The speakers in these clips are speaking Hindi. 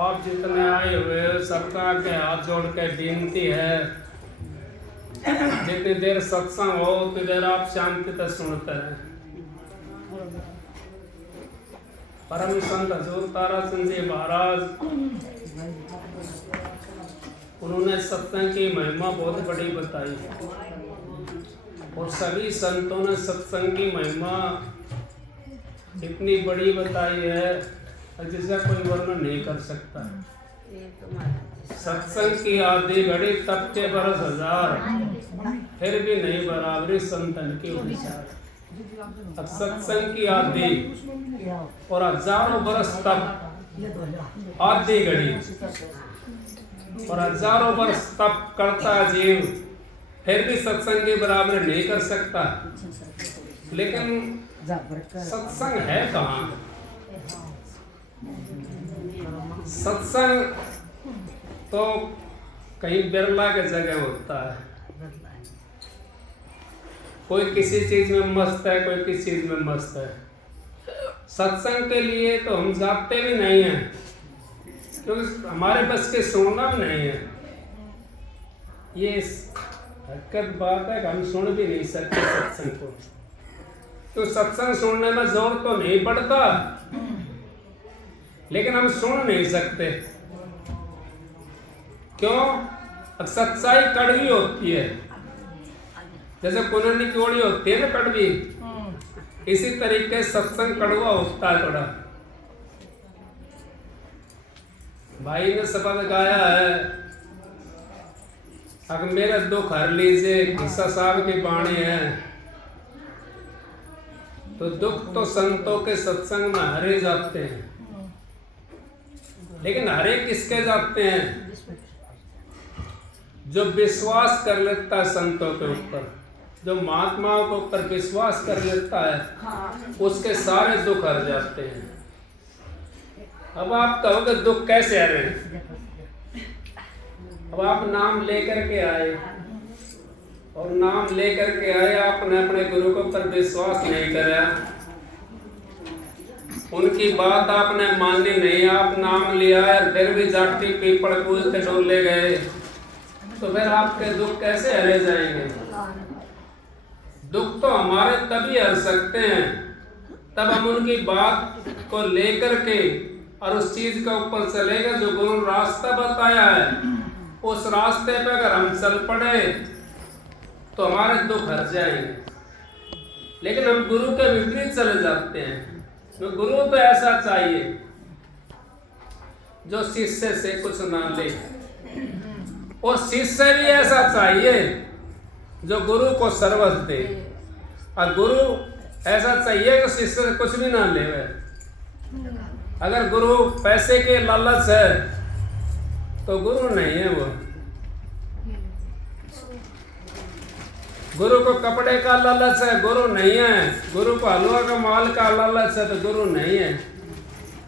आप जितने आए हुए सबका के हाथ जोड़ के विनती है, जितनी देर सत्संग हो उतनी देर आप शांति से सुनते हैं। परम संत हजूर ताराचंद जी महाराज, उन्होंने सत्संग की महिमा बहुत बड़ी बताई और सभी संतों ने सत्संग की महिमा इतनी बड़ी बताई है जिसे कोई वर्णन नहीं कर सकता। सत्संग की आदि घड़ी तब के बरस हजार, फिर भी नहीं बराबरी संतन की विचार। अब सत्संग की आदि और हजारों बरस तब आदि घड़ी और हजारों बरस तब करता जीव, फिर भी सत्संग की बराबरी नहीं कर सकता। लेकिन सत्संग है कहाँ? सत्संग तो कहीं बिरला के जगह होता है। कोई किसी चीज में मस्त है, कोई किसी चीज में मस्त है। सत्संग के लिए तो हम जाते भी नहीं हैं, क्योंकि हमारे बस के सुनना भी नहीं है। ये हकीकत बात है कि हम सुन भी नहीं सकते सत्संग को। तो सत्संग सुनने में जोर तो नहीं पड़ता, लेकिन हम सुन नहीं सकते। क्यों? सच्चाई कड़वी होती है, जैसे कुनरनी की ओड़ी होती है ना कड़वी, इसी तरीके सत्संग कड़वा होता है थोड़ा। भाई ने शब्द गाया है, अगर मेरा दुख हर लीजिए, किस्सा साहब की बाणी है। तो दुख तो संतों के सत्संग में हरे जाते हैं, लेकिन हरे किसके जाते हैं? जो विश्वास कर लेता है संतों के ऊपर, जो महात्माओं के ऊपर विश्वास कर लेता है, उसके सारे दुख हर जाते हैं। अब आप कहोगे दुख कैसे हरे? अब आप नाम लेकर के आए, और नाम लेकर के आए, आपने अपने गुरु के ऊपर विश्वास नहीं करा, उनकी बात आपने मानी नहीं, आप नाम लिया फिर भी जाटी पीपड़ कूद के डोले गए, तो फिर आपके दुख कैसे हरे जाएंगे? दुख तो हमारे तभी हर सकते हैं तब हम उनकी बात को लेकर के और उस चीज के ऊपर चलेंगे जो गुरु रास्ता बताया है। उस रास्ते पे अगर हम चल पड़े तो हमारे दुख हर जाएंगे। लेकिन हम गुरु के विपरीत चले जाते हैं। तो गुरु तो ऐसा चाहिए जो शिष्य से कुछ ना ले, और शिष्य भी ऐसा चाहिए जो गुरु को सर्वस्व दे, और गुरु ऐसा चाहिए कि शिष्य से कुछ भी ना ले। अगर गुरु पैसे के लालच है तो गुरु नहीं है वो। गुरु को कपड़े का लालच है, गुरु नहीं है। गुरु को हलवा का माल का लालच है तो गुरु नहीं है।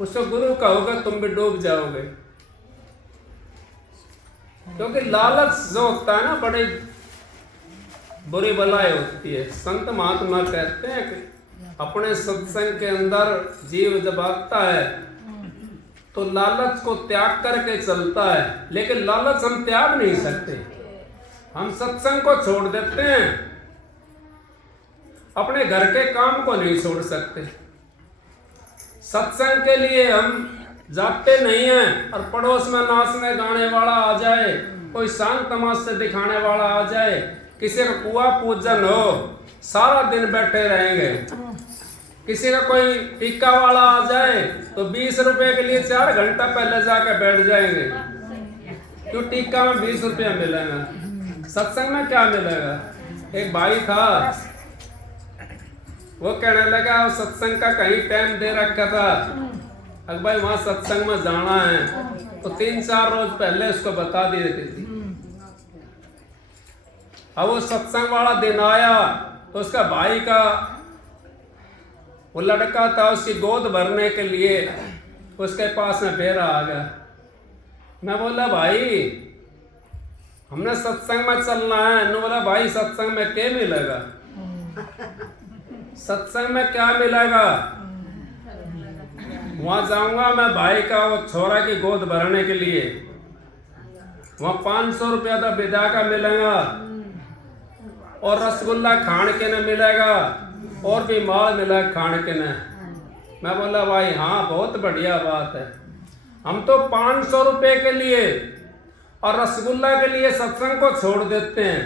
उसको गुरु कहोगे तुम भी डूब जाओगे, क्योंकि लालच जो होता है ना बड़ी बुरी बलाई होती है। संत महात्मा कहते हैं कि अपने सत्संग के अंदर जीव जब आता है तो लालच को त्याग करके चलता है, लेकिन लालच हम त्याग नहीं सकते। हम सत्संग को छोड़ देते हैं, अपने घर के काम को नहीं छोड़ सकते। सत्संग के लिए हम जाते नहीं हैं, और पड़ोस में नाचने गाने वाला आ जाए, कोई शांत तमाशे दिखाने वाला आ जाए, किसी का कुआ पूजन हो, सारा दिन बैठे रहेंगे। किसी का कोई टीका वाला आ जाए तो 20 रुपए के लिए 4 घंटा पहले जाकर बैठ जाएंगे, क्यों? टीका में 20 रुपया मिलेगा, सत्संग में क्या मिलेगा? एक भाई था, वो कहने लगा सत्संग का कहीं टाइम दे रखा था, अगर भाई वहां सत्संग में जाना है तो 3-4 रोज पहले उसको बता दी थी। अब वो सत्संग वाला दिन आया तो उसका भाई का वो लड़का था, उसकी गोद भरने के लिए उसके पास में बेरा आ गया। मैं बोला भाई हमने सत्संग में चलना है। ने बोला भाई सत्संग में क्या मिलेगा? सत्संग में क्या मिलेगा? वहां जाऊंगा मैं भाई का वो छोरा की गोद भरने के लिए, वहां 500 रुपया तो विदा का मिलेगा, और रसगुल्ला खाने के न मिलेगा, और भी माल मिला खाने के न। मैं बोला भाई हाँ बहुत बढ़िया बात है, हम तो 500 रुपए के लिए और रसगुल्ला के लिए सत्संग को छोड़ देते हैं,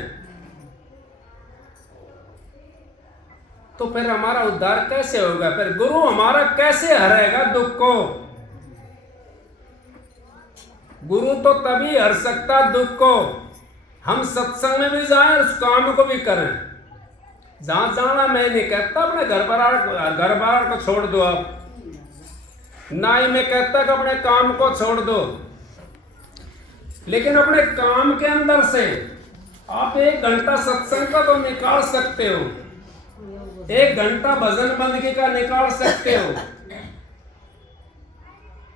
तो फिर हमारा उद्धार कैसे होगा? फिर गुरु हमारा कैसे हरेगा दुख को? गुरु तो तभी हर सकता दुख को, हम सत्संग में भी जाएं, उस काम को भी करें। जहां जाना मैं नहीं कहता अपने घर बार को छोड़ दो आप, ना ही मैं कहता कि अपने काम को छोड़ दो, लेकिन अपने काम के अंदर से आप 1 घंटा सत्संग का तो निकाल सकते हो। 1 घंटा भजन बंदगी का निकाल सकते हो।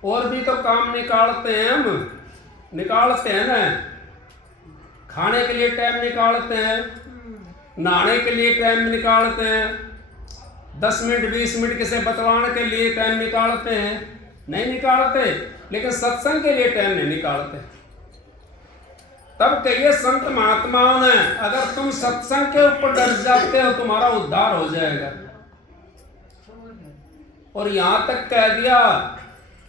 और भी तो काम निकालते हैं, हम निकालते हैं ना। खाने के लिए टाइम निकालते हैं, नहाने के लिए टाइम निकालते हैं, 10 मिनट 20 मिनट किसे बतलाने के लिए टाइम निकालते हैं, नहीं निकालते। लेकिन सत्संग के लिए टाइम नहीं निकालते। तब कहिए संत महात्माओं ने, अगर तुम सत्संग के ऊपर डर जाते हो तुम्हारा उद्धार हो जाएगा। और यहां तक कह दिया,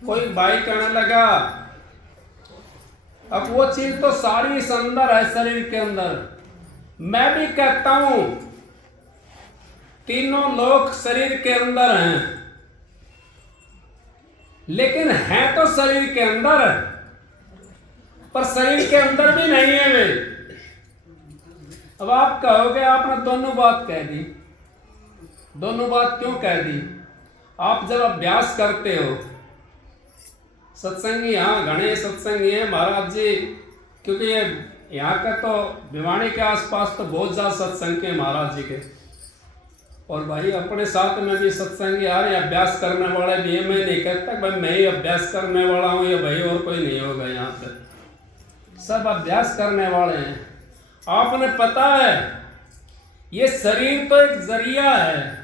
कोई भाई कहने लगा अब वो चीज तो सारी इस अंदर है, शरीर के अंदर। मैं भी कहता हूं तीनों लोग शरीर के अंदर हैं, लेकिन है तो शरीर के अंदर, पर शरीर के अंदर भी नहीं है वे। अब आप कहोगे आपने दोनों बात कह दी। दोनों बात क्यों कह दी? आप जब अभ्यास करते हो, सत्संगी यहाँ घने सत्संगी हैं महाराज जी, क्योंकि ये यहाँ का तो भिवानी के आसपास तो बहुत ज़्यादा सत्संग के महाराज जी के। और भाई अपने साथ में भी सत्संगी आ रहे, अभ्यास करने वाले भी है। मैं नहीं कहता भाई मैं ही अभ्यास करने वाला हूँ या भाई और कोई नहीं होगा, यहाँ पे सब अभ्यास करने वाले हैं। आपने पता है ये शरीर तो एक जरिया है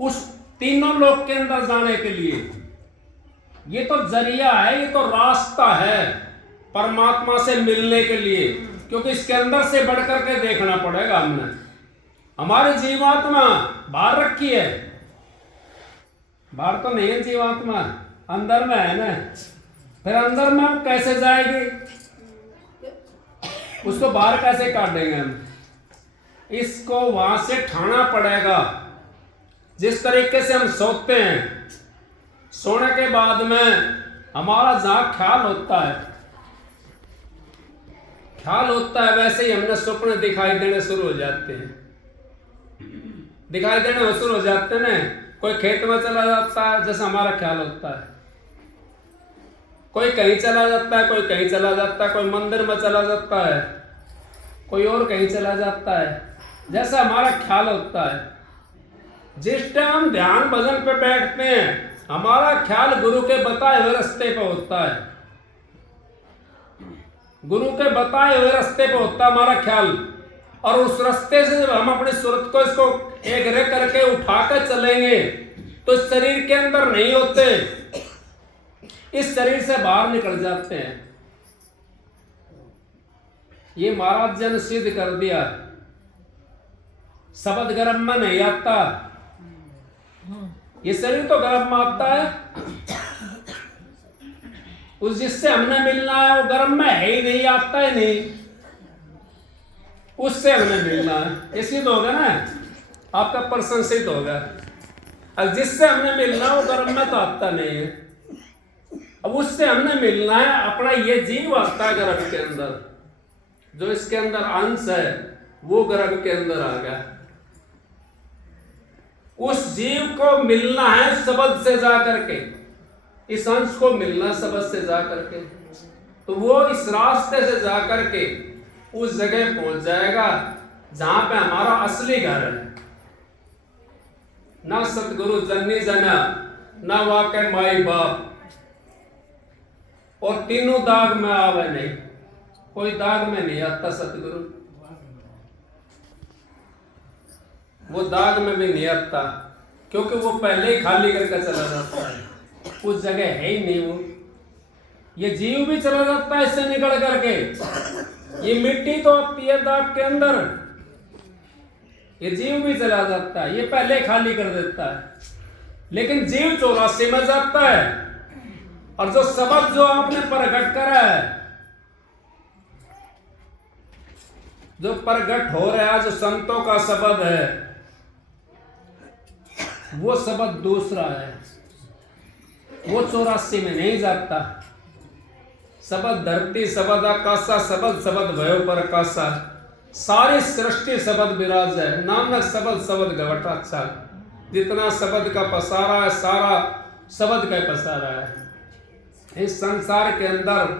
उस तीनों लोक के अंदर जाने के लिए। ये तो जरिया है, ये तो रास्ता है परमात्मा से मिलने के लिए, क्योंकि इसके अंदर से बढ़ करके देखना पड़ेगा। हमने हमारी जीवात्मा बाहर रखी है, बाहर तो नहीं है जीवात्मा, अंदर में है ना। फिर अंदर में हम कैसे जाएंगे? उसको बाहर कैसे काटेंगे हम? इसको वहां से ठाना पड़ेगा। जिस तरीके से हम सोते हैं, सोने के बाद में हमारा जहां ख्याल होता है वैसे ही हमने सपने दिखाई देने शुरू हो जाते हैं। दिखाई देने शुरू हो जाते हैं ना। कोई खेत में चला जाता है जैसे हमारा ख्याल होता है, कोई कहीं चला जाता है, कोई कहीं चला जाता है, कोई मंदिर में चला जाता है, कोई और कहीं चला जाता है, जैसा हमारा ख्याल होता है। जिस टाइम हम ध्यान भजन पे बैठते हैं हमारा ख्याल गुरु के बताए हुए रास्ते पे होता है। गुरु के बताए हुए रास्ते पे होता है हमारा ख्याल। और उस रास्ते से जब हम अपनी सूरत को इसको एक रे करके उठा कर चलेंगे तो इस शरीर के अंदर नहीं होते, इस शरीर से बाहर निकल जाते हैं। ये महाराज जी ने सिद्ध कर दिया। शब्द गर्भ में नहीं आता, ये शरीर तो गर्भ में आता है। उस जिससे हमने मिलना है वो गर्भ में है ही नहीं, आता ही नहीं, उससे हमने मिलना है। ये सिद्ध होगा ना, आपका प्रश्न सिद्ध होगा। अब जिससे हमने मिलना है वो गर्भ में तो आता नहीं है, अब उससे हमने मिलना है। अपना ये जीव आता है गर्भ के अंदर, जो इसके अंदर अंश है वो गर्भ के अंदर आ गया। उस जीव को मिलना है शब्द से जा करके, इस अंश को मिलना शब्द से जा करके, तो वो इस रास्ते से जा करके उस जगह पहुंच जाएगा जहां पे हमारा असली घर है। ना सतगुरु जननी जना, ना वाकई माई बाप, और तीनों दाग में आवे नहीं, कोई दाग में नहीं आता सतगुरु, वो दाग में भी नहीं आता, क्योंकि वो पहले ही खाली करके चला जाता है, उस जगह है ही नहीं वो। ये जीव भी चला जाता है इससे निकल करके, ये मिट्टी तो आती है दाग के अंदर, ये जीव भी चला जाता है, ये पहले खाली कर देता है। लेकिन जीव 84 में जाता है, और जो शब्द जो आपने प्रकट करा है, जो प्रकट हो रहा है, जो संतों का शब्द है, वो शब्द दूसरा है, वो 84 में नहीं जाता। शब्द धरती, शब्द आकाशा, शब्द भयो पर आकाशा, सारी सृष्टि शब्द विराज है। नानक शब्द गवटाक्षा, जितना शब्द का पसारा है सारा शब्द का पसारा है। इस संसार के अंदर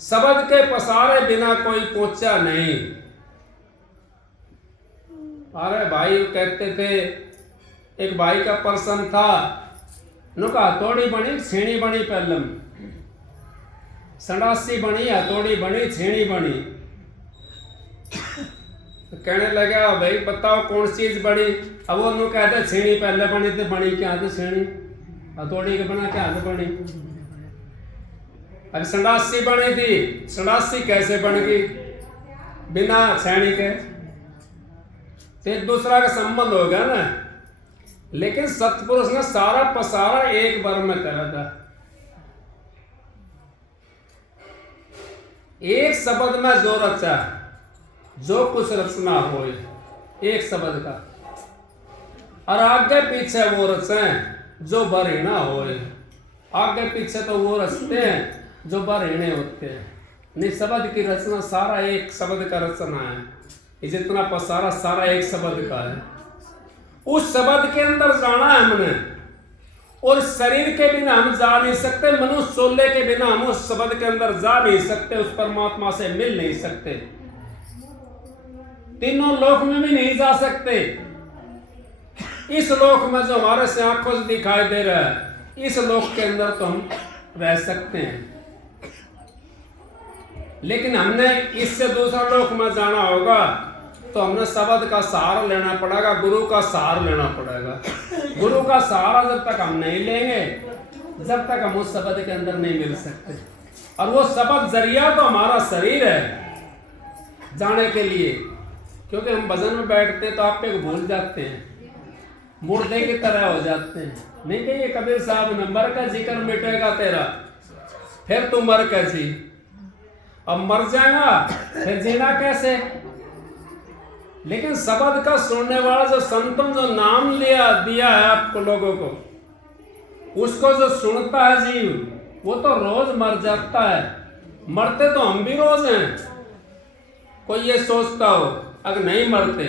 शब्द के पसारे बिना कोई पहुंचा नहीं। अरे भाई कहते थे, एक भाई का प्रश्न था, नुका हथौड़ी बनी छेनी बनी पहलम, संडासी बनी हथौड़ी बनी छेनी बनी। तो कहने लगा भाई बताओ कौन चीज बनी। अब वो नु कहते छेनी पहले बनी, तो बनी क्या थी छेनी, हथौड़ी के बना क्या बनी। अब संडासी बनी थी, संडासी कैसे बन गई बिना छेनी के, तो एक दूसरा का संबंध हो गया ना। लेकिन सतपुरुष ने सारा पसारा एक बार में करा था। एक शब्द में जो रचा, जो कुछ रचना हो एक शब्द का, और आगे पीछे वो रचे जो बरहीना हो। आगे पीछे तो वो रचते हैं जो बरहीने होते हैं। नहीं, शब्द की रचना सारा एक शब्द का रचना है। ये जितना पसारा सारा एक शब्द का है। उस शब्द के अंदर जाना है हमने, और शरीर के बिना हम जा नहीं सकते। मनुष्य शोले के बिना हम उस शब्द के अंदर जा नहीं सकते, उस परमात्मा से मिल नहीं सकते, तीनों लोक में भी नहीं जा सकते। इस लोक में जो हमारे से आंखों से दिखाई दे रहा है, इस लोक के अंदर तो हम रह सकते हैं। लेकिन हमने इससे दूसरा लोक में जाना होगा तो हमने शब्द का सहारा लेना पड़ेगा, गुरु का सहारा लेना पड़ेगा। गुरु का सहारा जब तक हम नहीं लेंगे, जब तक हम उस शब्द के अंदर नहीं मिल सकते। और वो शब्द जरिया तो हमारा शरीर है जाने के लिए। क्योंकि हम भजन में बैठते तो आप पे भूल जाते हैं, मुर्दे की तरह हो जाते हैं। नहीं कहिए कबीर साहब ने, मर का जिक्र मिटेगा तेरा, फिर तू मर कैसी, अब मर जाएगा फिर जीना कैसे। लेकिन शब्द का सुनने वाला जो संतों जो नाम दिया है आपको लोगों को, उसको जो सुनता है जीव, वो तो रोज मर जाता है। मरते तो हम भी रोज हैं। कोई ये सोचता हो अगर नहीं मरते,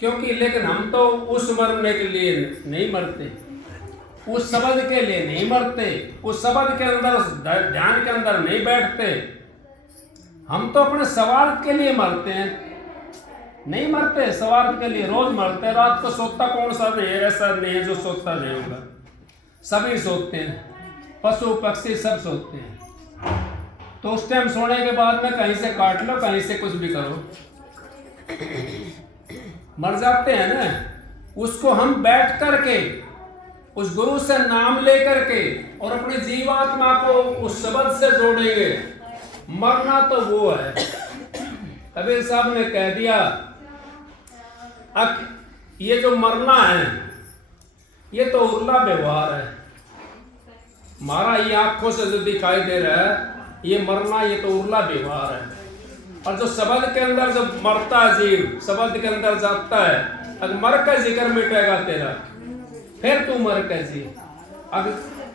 क्योंकि लेकिन हम तो उस मरने के लिए नहीं मरते, उस शब्द के लिए नहीं मरते, उस शब्द के अंदर, उस ध्यान के अंदर नहीं बैठते। हम तो अपने स्वार्थ के लिए मरते हैं, नहीं मरते स्वार्थ के लिए, रोज मरते। रात को सोता कौन सा नहीं है, ऐसा नहीं है जो सोता नहीं होगा, सभी सोते हैं, पशु पक्षी सब सोते हैं। तो उस टाइम सोने के बाद में कहीं से काट लो, कहीं से कुछ भी करो, मर जाते हैं ना। उसको हम बैठ करके उस गुरु से नाम ले करके और अपनी जीवात्मा को उस शब्द से जोड़ेंगे। मरना तो वो है। कबीर साहब ने कह दिया, अब ये जो मरना है ये तो उर्ला व्यवहार है हमारा। ये आंखों से जो दिखाई दे रहा है ये मरना, ये तो उर्ला व्यवहार है। और जो शब्द के अंदर जब मरता है जीव, शब्द के अंदर जाता है, अगर मर का जिक्र मिटेगा तेरा, फिर तू मर का जी। अब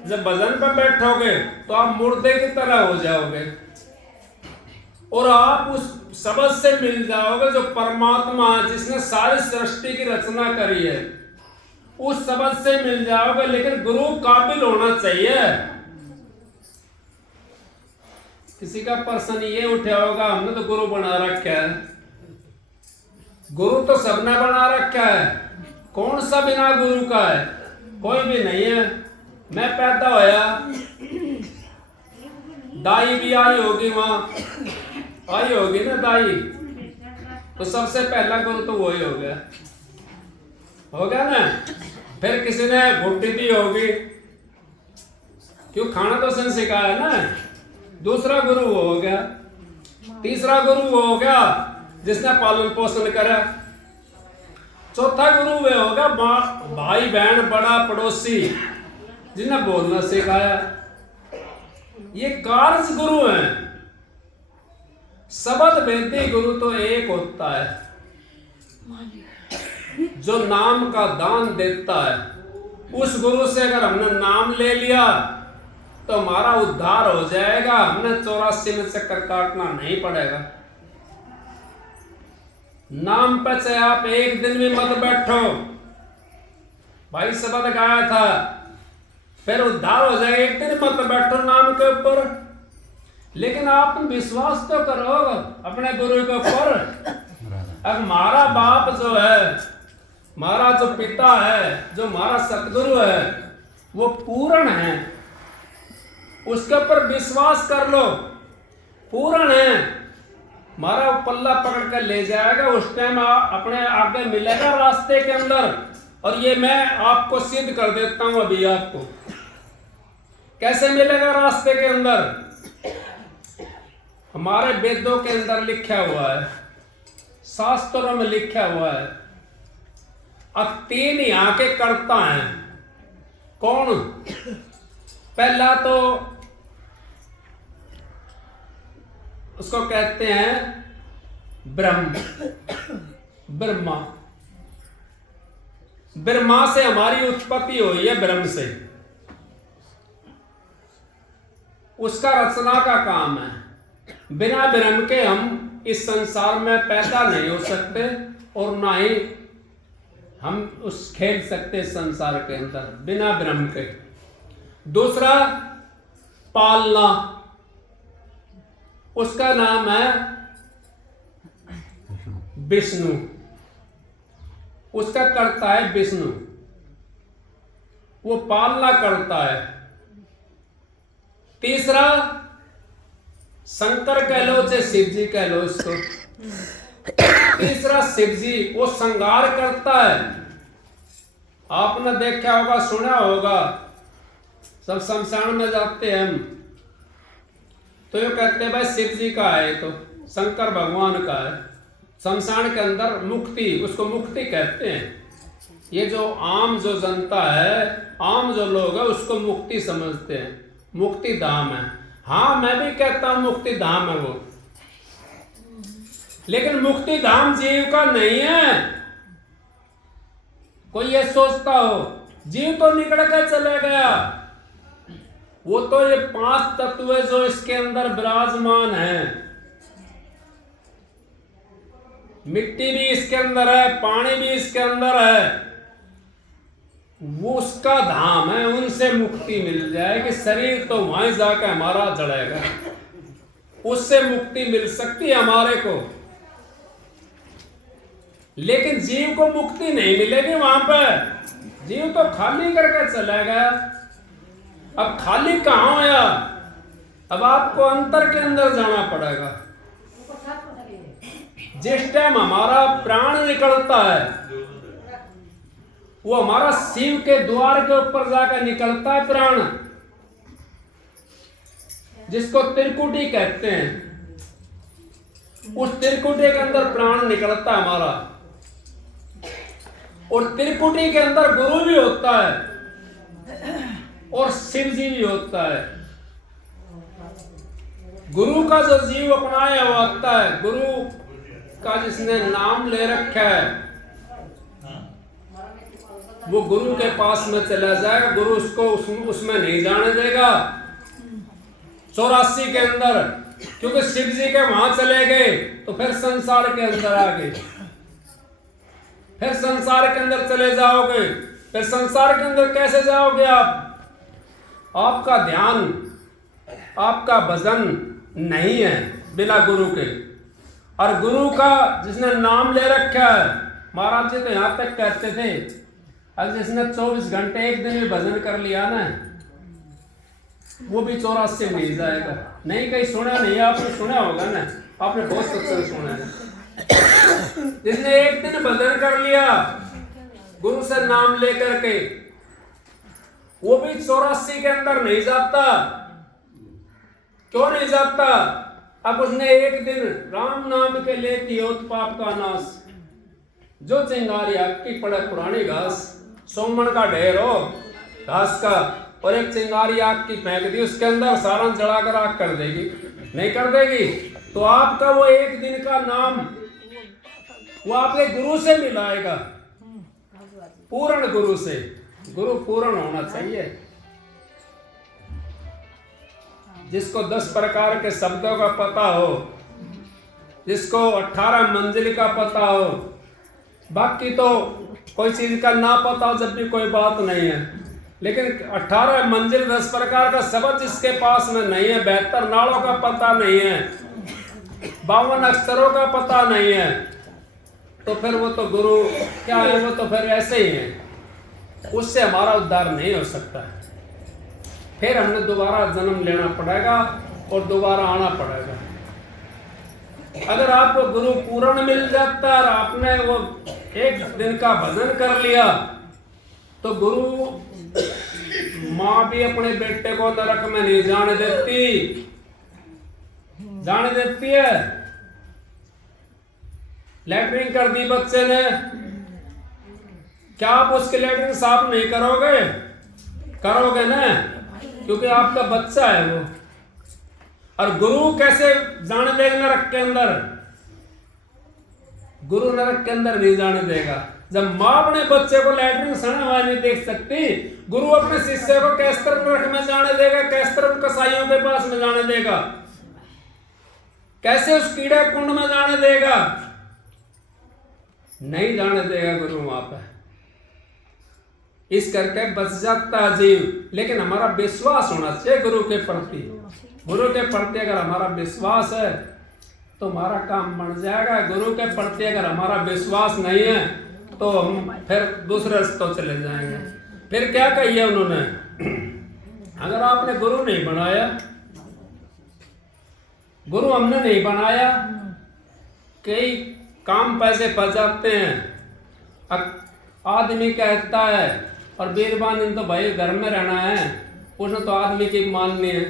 जब भजन पर बैठोगे तो आप मुर्दे की तरह हो जाओगे, और आप उस शब्द से मिल जाओगे जो परमात्मा जिसने सारी सृष्टि की रचना करी है, उस शब्द से मिल जाओगे। लेकिन गुरु काबिल होना चाहिए। किसी का प्रश्न ये उठा होगा, हमने तो गुरु बना रखा है। गुरु तो सबने बना रखा है, कौन सा बिना गुरु का है? कोई भी नहीं है। मैं पैदा होया, दाई भी आई होगी, वहां आई होगी ना दाई, तो सबसे पहला गुरु तो वही हो गया ना। फिर किसी ने घुट्टी दी होगी, क्यों खाना तो उसने सिखाया ना। दूसरा गुरु वो हो गया, तीसरा गुरु वो हो गया जिसने पालन पोषण करा, चौथा गुरु वे हो गया भाई बहन बड़ा पड़ोसी जिन्हें बोलना सिखाया। ये कार्य गुरु हैं। शब्द भेदी गुरु तो एक होता है जो नाम का दान देता है। उस गुरु से अगर हमने नाम ले लिया तो हमारा उद्धार हो जाएगा। हमने 84 में चक्कर काटना नहीं पड़ेगा। नाम पे चाहे आप एक दिन भी मत बैठो, भाई शब्द गाया था, फिर उद्धार हो जाएगा। एक दिन मत बैठो नाम के ऊपर, लेकिन आप विश्वास तो करो अपने गुरु के ऊपर। अब हमारा बाप जो है, हमारा जो पिता है, जो हमारा सतगुरु है, वो पूर्ण है, उसके ऊपर विश्वास कर लो, पूर्ण है, हमारा पल्ला पकड़ कर ले जाएगा, उस टाइम अपने आगे मिलेगा रास्ते के अंदर। और ये मैं आपको सिद्ध कर देता हूं अभी आपको, कैसे मिलेगा रास्ते के अंदर। हमारे वेदों के अंदर लिखा हुआ है, शास्त्रों में लिखा हुआ है, अब 3 यहाँ के कर्ता हैं। कौन? पहला तो उसको कहते हैं ब्रह्मा। ब्रह्मा से हमारी उत्पत्ति हुई है, ब्रह्म से, उसका रचना का काम है। बिना ब्रह्म के हम इस संसार में पैदा नहीं हो सकते और ना ही हम उस खेल सकते संसार के अंदर बिना ब्रह्म के। दूसरा पालना, उसका नाम है विष्णु, उसका करता है विष्णु, वो पालना करता है। तीसरा शंकर कह लो चाहे शिव जी कह लो इसको, तीसरा शिव जी, वो संहार करता है। आपने देखा होगा, सुना होगा, सब शमशान में जाते हैं हम तो ये कहते हैं भाई शिव जी का है, तो शंकर भगवान का है। शमशान के अंदर मुक्ति, उसको मुक्ति कहते हैं। ये जो आम जो जनता है, आम जो लोग है, उसको मुक्ति समझते हैं, मुक्ति धाम है। हाँ, मैं भी कहता हूं मुक्ति धाम है वो, लेकिन मुक्ति धाम जीव का नहीं है। कोई ये सोचता हो जीव तो निकल कर चले गया, वो तो ये 5 तत्व जो इसके अंदर विराजमान है, मिट्टी भी इसके अंदर है, पानी भी इसके अंदर है, वो उसका धाम है, उनसे मुक्ति मिल जाएगी। शरीर तो वहीं जाकर हमारा जड़ेगा, उससे मुक्ति मिल सकती है हमारे को, लेकिन जीव को मुक्ति नहीं मिलेगी वहां पर। जीव तो खाली करके चला गया। अब खाली कहां होया? अब आपको अंतर के अंदर जाना पड़ेगा। जिस टाइम हमारा प्राण निकलता है, वो हमारा शिव के द्वार के ऊपर जाकर निकलता है प्राण, जिसको त्रिकुटी कहते हैं। उस त्रिकुटी के अंदर प्राण निकलता है हमारा, और त्रिकुटी के अंदर गुरु भी होता है और शिव जी भी होता है। गुरु का जो जीव अपनाया हुआ होता है, गुरु का जिसने नाम ले रखा है, वो गुरु के पास में चला जाएगा, गुरु उसको उसमें नहीं जाने देगा 84 के अंदर, क्योंकि शिव जी के वहां चले गए तो फिर संसार के अंदर आ गए, फिर संसार के अंदर चले जाओगे। फिर संसार के अंदर कैसे जाओगे आप? आपका ध्यान, आपका भजन नहीं है बिना गुरु के। और गुरु का जिसने नाम ले रखा है, महाराज जी तो यहां तक कहते थे, अब जिसने 24 घंटे एक दिन में भजन कर लिया ना, वो भी 84 में जाएगा। नहीं कहीं सुना नहीं, आपने सुना होगा ना, आपने बहुत सत्संग सुना है। जिसने एक दिन भजन कर लिया गुरु से नाम लेकर के, वो भी 84 के अंदर नहीं जाता। क्यों नहीं जाता? अब उसने एक दिन राम नाम के लिए किया पाप का नाश। जो चिंगारी आपकी पड़े पुरानी घास, सोमन का ढेर हो घास का, और एक चिंगारी आग की फेंक दी, उसके अंदर सारण जलाकर आग कर देगी? नहीं कर देगी। तो आपका वो एक दिन का नाम वो आपके गुरु से मिलाएगा, पूर्ण गुरु से। गुरु पूर्ण होना चाहिए, जिसको 10 प्रकार के शब्दों का पता हो, जिसको 18 मंजिल का पता हो। बाकी तो कोई चीज का ना पता हो जब भी कोई बात नहीं है, लेकिन 18 मंजिल 10 प्रकार का शब्द जिसके पास में नहीं है, 72 नाड़ों का पता नहीं है, 52 अक्षरों का पता नहीं है, तो फिर वो तो गुरु क्या है, वो तो फिर ऐसे ही है, उससे हमारा उद्धार नहीं हो सकता। फिर हमने दोबारा जन्म लेना पड़ेगा और दोबारा आना पड़ेगा। अगर आपको गुरु पूर्ण मिल जाता और आपने वो एक दिन का भजन कर लिया तो गुरु माँ भी अपने बेटे को नरक में नहीं जाने देती, जाने देती है। लैट्रिन कर दी बच्चे ने, क्या आप उसके लैट्रिन साफ नहीं करोगे? करोगे ना, क्योंकि आपका बच्चा है वो। और गुरु कैसे जाने देगा नरक के अंदर? गुरु नरक के अंदर नहीं जाने देगा। जब माँ अपने बच्चे को लैट्रिन सड़ने हुआ नहीं देख सकती, गुरु अपने शिष्य को किस तरह नरक में जाने देगा? किस तरह कसाईयों के पास में जाने देगा? कैसे उस कीड़े कुंड में जाने देगा? नहीं जाने देगा गुरु वहां पर। इस करके बच जाता है जीव, लेकिन हमारा विश्वास होना चाहिए गुरु के प्रति। गुरु के प्रति अगर हमारा विश्वास है तो हमारा काम बन जाएगा। गुरु के प्रति अगर हमारा विश्वास नहीं है तो हम फिर दूसरे रास्ते चले जाएंगे। फिर क्या कहिए उन्होंने, अगर आपने गुरु नहीं बनाया, गुरु हमने नहीं बनाया, कई काम पैसे फंस जाते हैं। आदमी कहता है और बीरबान तो भाई घर में रहना है, उसने तो आदमी की माननी है।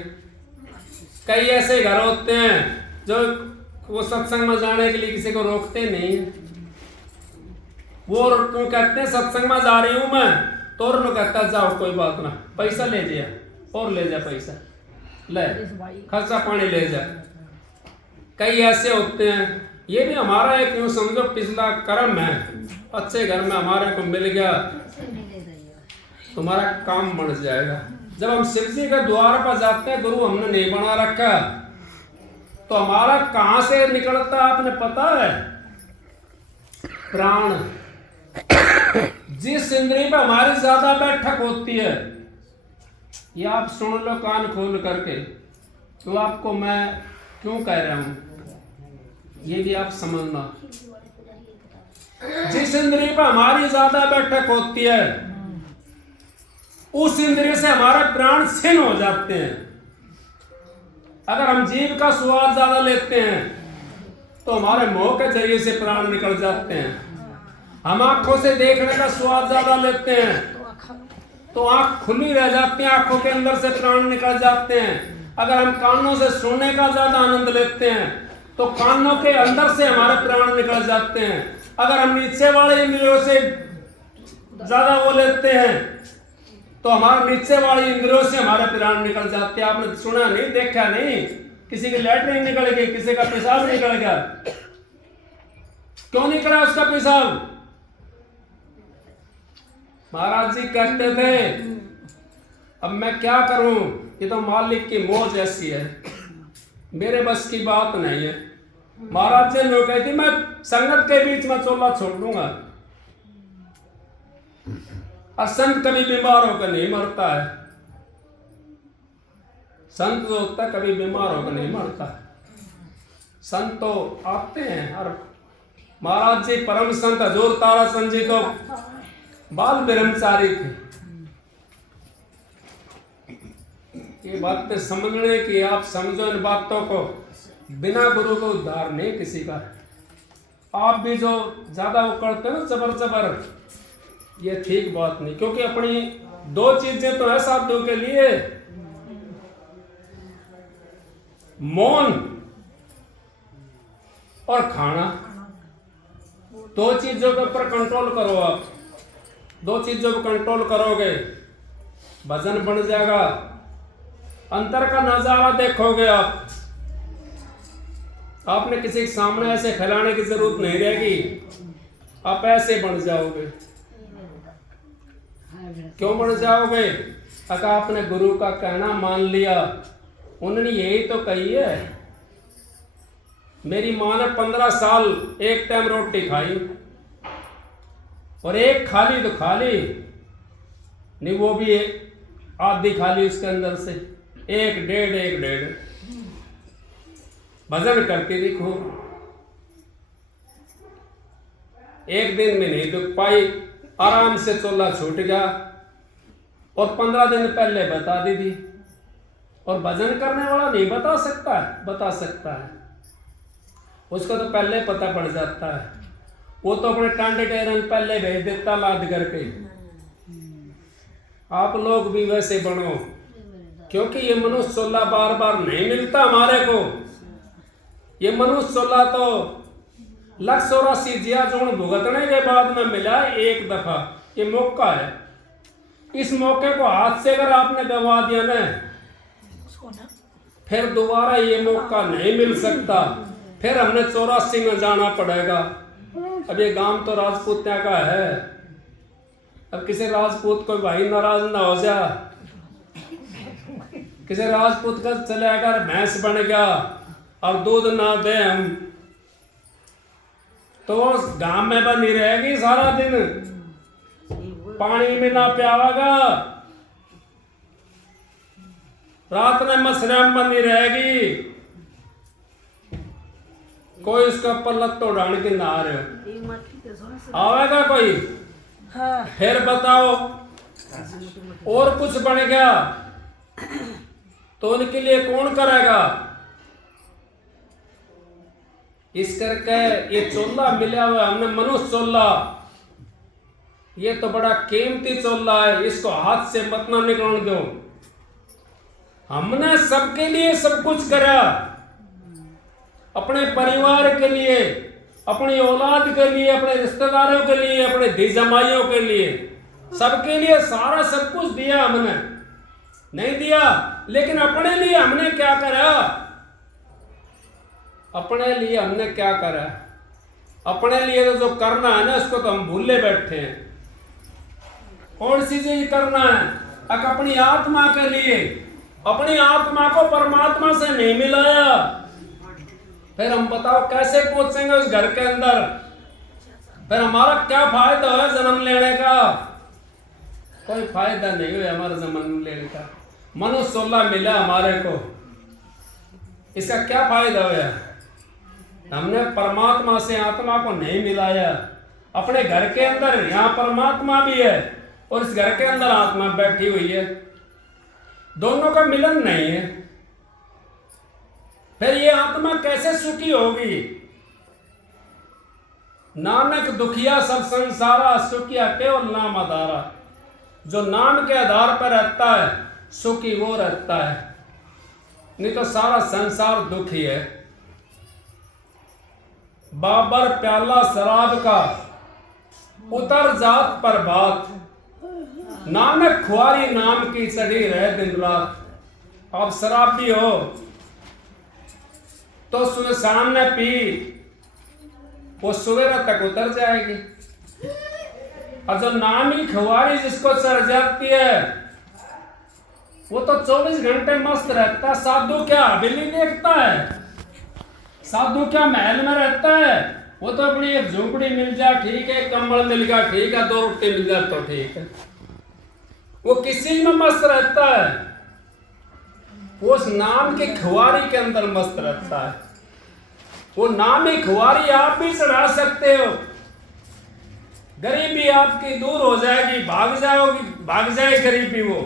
कई ऐसे घर होते हैं जो वो सत्संग में जाने के लिए किसी को रोकते नहीं है। वो कहते हैं सत्संग में जा रही हूं मैं, तो उन्होंने कहता जाओ कोई बात ना, पैसा ले जा और ले जा, पैसा ले, खर्चा पानी ले जा। कई ऐसे होते हैं। ये भी हमारा एक यूं समझो पिछला कर्म है। अच्छे घर में हमारे को मिल गया, तुम्हारा काम बन जाएगा। जब हम शिव जी के द्वार पर जाते हैं, गुरु हमने नहीं बना रखा, तो हमारा कहां से निकलता आपने पता है? प्राण। जिस इंद्रिय पर हमारी ज्यादा बैठक होती है, ये आप सुन लो कान खोल करके, तो आपको मैं क्यों कह रहा हूं ये भी आप समझना। जिस इंद्रिय पर हमारी ज्यादा बैठक होती है, उस इंद्रिय से हमारे प्राण क्षीण हो जाते हैं। अगर हम जीव का स्वाद ज्यादा लेते हैं तो हमारे मुंह के जरिए से प्राण निकल जाते हैं। हम आंखों से देखने का स्वाद ज्यादा लेते हैं तो आंख खुली रह जाती है, आंखों के अंदर से प्राण निकल जाते हैं। अगर हम कानों से सुनने का ज्यादा आनंद लेते हैं तो कानों के अंदर से हमारे प्राण निकल जाते हैं। अगर हम नीचे वाले इंद्रियों से ज्यादा वो लेते हैं तो हमारे नीचे वाली इंद्रियों से हमारे प्राण निकल जाते हैं। आपने सुना नहीं, देखा नहीं, किसी की लैट्रिन निकल गई, किसी का पेशाब निकल गया। क्यों निकला उसका पेशाब? महाराज जी कहते थे अब मैं क्या करूं, ये तो मालिक की मौज ऐसी है, मेरे बस की बात नहीं है। महाराज जी लोग कहती मैं संगत के बीच में चोला छोड़ दूंगा। और संत कभी बीमार होकर नहीं मरता है। संत जो होता है कभी बीमार होकर नहीं मरता। संत तो आते हैं। और महाराज जी परम संत हजूर ताराचंद जी तो बाल ब्रह्मचारी थे। ये बातें समझने की आप समझो इन बातों को। बिना गुरु को उद्धार नहीं किसी का। आप भी जो ज्यादा वो करते हो जबर, ये ठीक बात नहीं। क्योंकि अपनी दो चीजें तो है साधु के लिए, मौन और खाना। दो चीजों के ऊपर कंट्रोल करो आप। दो चीजों पर कंट्रोल करोगे भजन बन जाएगा। अंतर का नजारा देखोगे आप। आपने किसी के सामने ऐसे फैलाने की जरूरत नहीं रहेगी, आप ऐसे बन जाओगे। क्यों बन जाओगे? अगर आपने गुरु का कहना मान लिया। उन्होंने यही तो कही है। मेरी माँ ने 15 साल एक टाइम रोटी खाई और एक खाली तो खाली नहीं, वो भी आधी खाली उसके अंदर से, एक डेढ़ भजन करती थी खूब। एक दिन में नहीं दुख पाई, आराम से चोला छूट गया और 15 दिन पहले बता दी थी। और भजन करने वाला नहीं बता सकता है, बता सकता है, उसको तो पहले पता पड़ जाता है। वो तो अपने टांडे टेरन पहले भेज देता लाद करके। आप लोग भी वैसे बनो, क्योंकि ये मनुष्य चोला बार बार नहीं मिलता हमारे को। ये मनुष्य चोला तो 184 जिया जोन भुगतने के बाद में मिला एक दफा। ये मौका है, इस मौके को हाथ से अगर आपने गवा दिया ना, फिर दोबारा ये मौका नहीं मिल सकता। फिर हमने 84 में जाना पड़ेगा। अब ये गांव तो राजपूतिया का है, अब किसी राजपूत को भाई नाराज ना हो जा, किसी राजपूत का चले अगर भैंस बन गया और दूध ना दे हम, तो गांव में बनी रहेगी सारा दिन, पानी में ना प्यावागा, रात में मशरूम बनी रहेगी, कोई उसका पल्लत तो डाल के ना रहे आवेगा कोई। हाँ। फिर बताओ और कुछ बन गया तो उनके लिए कौन करेगा? इस करके ये चोला मिला हुआ हमने, मनुष्य चोला, ये तो बड़ा कीमती चोला है, इसको हाथ से मत ना निकाल दो। हमने सबके लिए सब कुछ करा, अपने परिवार के लिए, अपनी औलाद के लिए, अपने रिश्तेदारों के लिए, अपने धी जमाइयों के लिए, सबके लिए सारा सब कुछ दिया हमने, नहीं दिया? लेकिन अपने लिए हमने क्या करा? अपने लिए हमने क्या करा? अपने लिए तो जो करना है ना, उसको तो हम भूले बैठे हैं। कौन सी चीज करना है? अपनी आत्मा के लिए, अपनी आत्मा को परमात्मा से नहीं मिलाया, फिर हम बताओ कैसे पहुंचेंगे उस घर के अंदर? फिर हमारा क्या फायदा है जन्म लेने का? कोई फायदा नहीं है हमारा जन्म लेने का। मनुष्य चोला मिला हमारे को, इसका क्या फायदा हुआ? हमने परमात्मा से आत्मा को नहीं मिलाया। अपने घर के अंदर यहाँ परमात्मा भी है और इस घर के अंदर आत्मा बैठी हुई है, दोनों का मिलन नहीं है। फिर ये आत्मा कैसे सुखी होगी? नानक दुखिया सब संसारा, सुखिया केवल नाम आधारा। जो नाम के आधार पर रहता है सुखी वो रहता है, नहीं तो सारा संसार दुखी है। बाबर प्याला शराब का, उतर जात पर बात, नानक खुआरी नाम की चढ़ी रहे दिन रात। आप शराबी हो तो सुबह सामने पी, वो सवेरा तक उतर जाएगी। और जो नाम की खुआरी जिसको चढ़ जाती है वो तो 24 घंटे मस्त रहता है। साधु क्या हवेली देखता है? साधु क्या महल में रहता है? वो तो अपनी एक झोपड़ी मिल जाए ठीक है, कंबल मिल गया ठीक है, 2 रोटी मिल जाए तो ठीक है। वो किस चीज में मस्त रहता है? वो उस नाम की खुआरी के अंदर मस्त रहता है। वो नाम की खुआरी आप भी चढ़ा सकते हो, गरीबी आपकी दूर हो जाएगी, भाग जाओगी, भाग जाए गरीबी। वो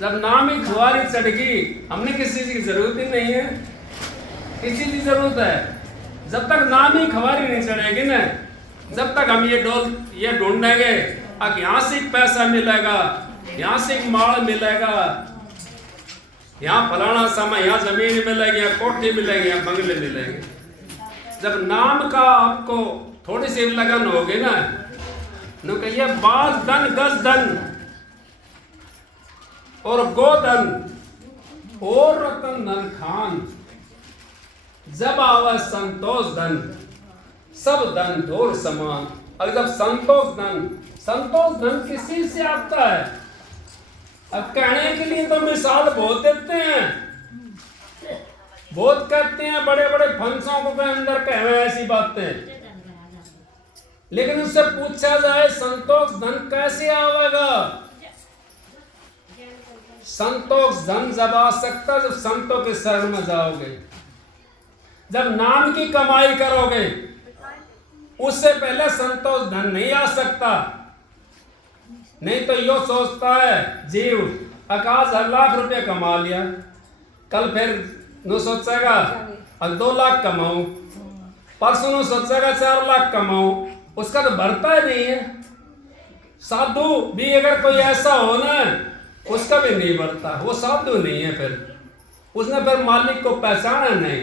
जब नाम की खुआरी चढ़ गई, हमने किसी चीज की जरूरत ही नहीं है। किसी की जरूरत है? जब तक नाम ही खुआरी नहीं चढ़ेगी ना, जब तक हम ये ढूंढेंगे कि यहाँ से पैसा मिलेगा, यहाँ से माल मिलेगा, यहाँ फलाना समय, यहाँ जमीन मिलेगी, यहाँ कोठी मिलेगी, यहाँ बंगले मिलेंगे। जब नाम का आपको थोड़ी सी लगन होगी ना, नो कहिए बाज धन गज धन और गोधन और रतन धन खान, जब आवा संतोष धन सब धन धोर समान। और जब संतोष धन किसी से आता है? अब कहने के लिए तो मिसाल बहुत देते हैं, बहुत कहते हैं, बड़े बड़े फंसों को के अंदर कहे ऐसी बातें, लेकिन उससे पूछा जाए संतोष धन कैसे आवेगा? संतोष धन जब आ सकता जब संतों के शरण में जाओगे, जब नाम की कमाई करोगे, उससे पहले संतोष धन नहीं आ सकता। नहीं तो यो सोचता है जीव, आकाश 1 लाख रुपए कमा लिया, कल फिर नो सोचेगा अब 2 लाख कमाऊं, परसों नो सोचेगा 4 लाख कमाऊं, उसका तो भरता ही नहीं है। साधु भी अगर कोई ऐसा हो ना, उसका भी नहीं बढ़ता, वो साधु नहीं है। फिर उसने फिर मालिक को पहचाना नहीं,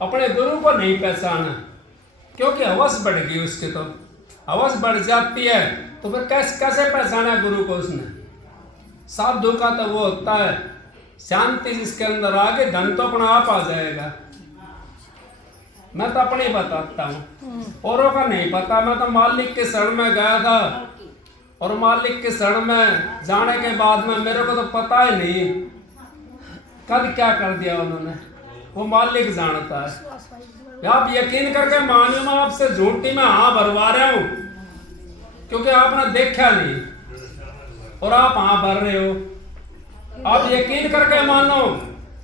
अपने गुरु को नहीं पहचाना, क्योंकि हवस बढ़ गई उसकी। तो हवस बढ़ जाती है तो फिर कैसे पहचाना गुरु को उसने। साधु का तो वो होता है शांति जिसके अंदर आगे, धन तो अपना आप आ जाएगा। मैं तो अपने बताता हूँ, औरों का नहीं पता। मैं तो मालिक के शरण में गया था, और मालिक के शरण में जाने के बाद में मेरे को तो पता ही नहीं कब क्या कर दिया उन्होंने, वो मालिक जानता है। आप यकीन करके मानियो, मैं आपसे झूठी में हाँ भरवा रहा हूँ, क्योंकि आपने देखा नहीं और आप हाँ भर रहे हो। आप यकीन करके मानो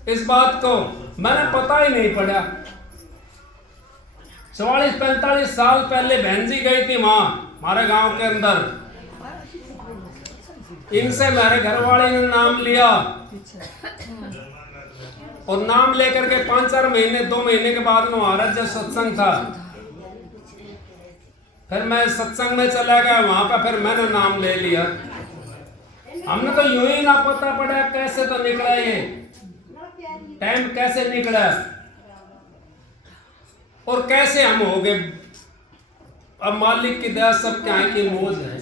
इस बात को, मैंने पता ही नहीं पड़ा। 44-45 साल पहले बहन जी गई थी वहां हमारे गांव के अंदर, इनसे मेरे घर वाले ने नाम लिया, और नाम लेकर के 5-4 महीने 2 महीने के बाद में हमारा जब सत्संग था, फिर मैं सत्संग में चला गया वहां का, फिर मैंने नाम ले लिया। हमने तो यूं ही ना पता पड़ा कैसे तो निकला, ये टाइम कैसे निकला और कैसे हम हो गए। अब मालिक की दया सब क्या की मौज है,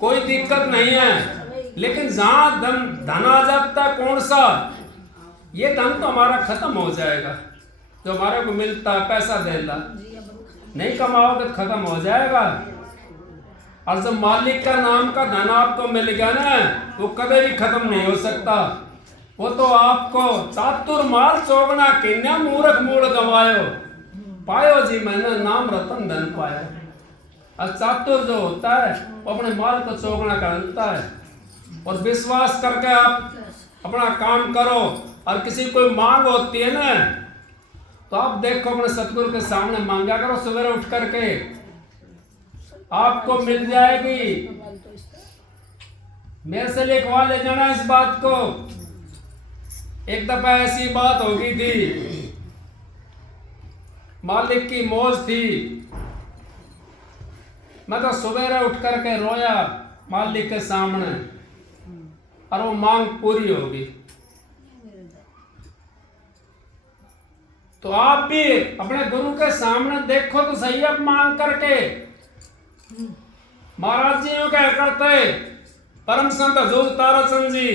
कोई दिक्कत नहीं है। लेकिन जहां धन आ जाता है, कौन सा ये धन तो हमारा खत्म हो जाएगा, जो हमारे को मिलता है पैसा देला, नहीं कमाओगे तो खत्म हो जाएगा। और जब मालिक का नाम का धन आपको मिल गया ना, वो कभी भी खत्म नहीं हो सकता। वो तो आपको चातुर मार चौगना किन्या मूर्ख मूल गवायो, पायो जी मैंने नाम रतन धन पाया। और चातुर जो होता है वो अपने माल को चौगना करता है, और विश्वास करके आप अपना काम करो। और किसी कोई मांग होती है ना, तो आप देखो अपने सतगुरु के सामने मांगा करो, सवेरे उठ करके आपको मिल जाएगी। मेरे से लिखवा ले जाना इस बात को। एक दफा ऐसी बात हो गई थी, मालिक की मौज थी, मैं तो सवेरे उठ करके रोया मालिक के सामने, और वो मांग पूरी होगी। तो आप भी अपने गुरु के सामने देखो तो सही, अब मांग करके। महाराज जी यूं क्या करते, परम संत हजूर ताराचंद जी,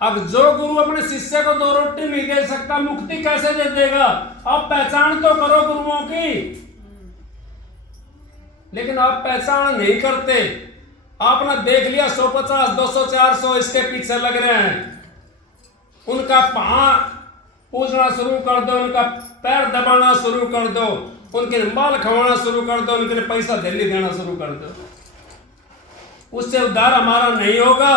अब जो गुरु अपने शिष्य को 2 रोटी नहीं दे सकता, मुक्ति कैसे दे देगा? आप पहचान तो करो गुरुओं की, लेकिन आप पहचान नहीं करते। आपने देख लिया 150, 200, 400 इसके पीछे लग रहे हैं, उनका पांव पूजना शुरू कर दो, उनका पैर दबाना शुरू कर दो, उनके माल खवाना शुरू कर दो, उनके लिए पैसा दिल्ली देना शुरू कर दो। उससे उद्धार हमारा नहीं होगा।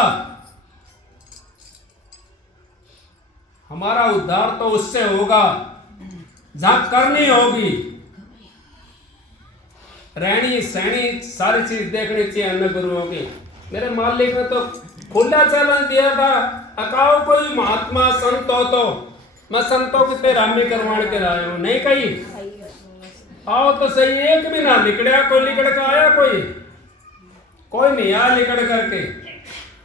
हमारा उद्धार तो उससे होगा जहां करनी होगी, रहनी सहनी सारी चीज देखनी चाहिए हमें गुरुओं की। मेरे मालिक ने तो खुला चैलेंज दिया था, अकाओ कोई महात्मा संत हो तो मैं संतों की तेरामी करवाने के लाया हूं। नहीं कही आओ तो सही, एक भी ना निकड़ा, कोई निकड़ का आया, कोई नहीं आया निकड़ करके।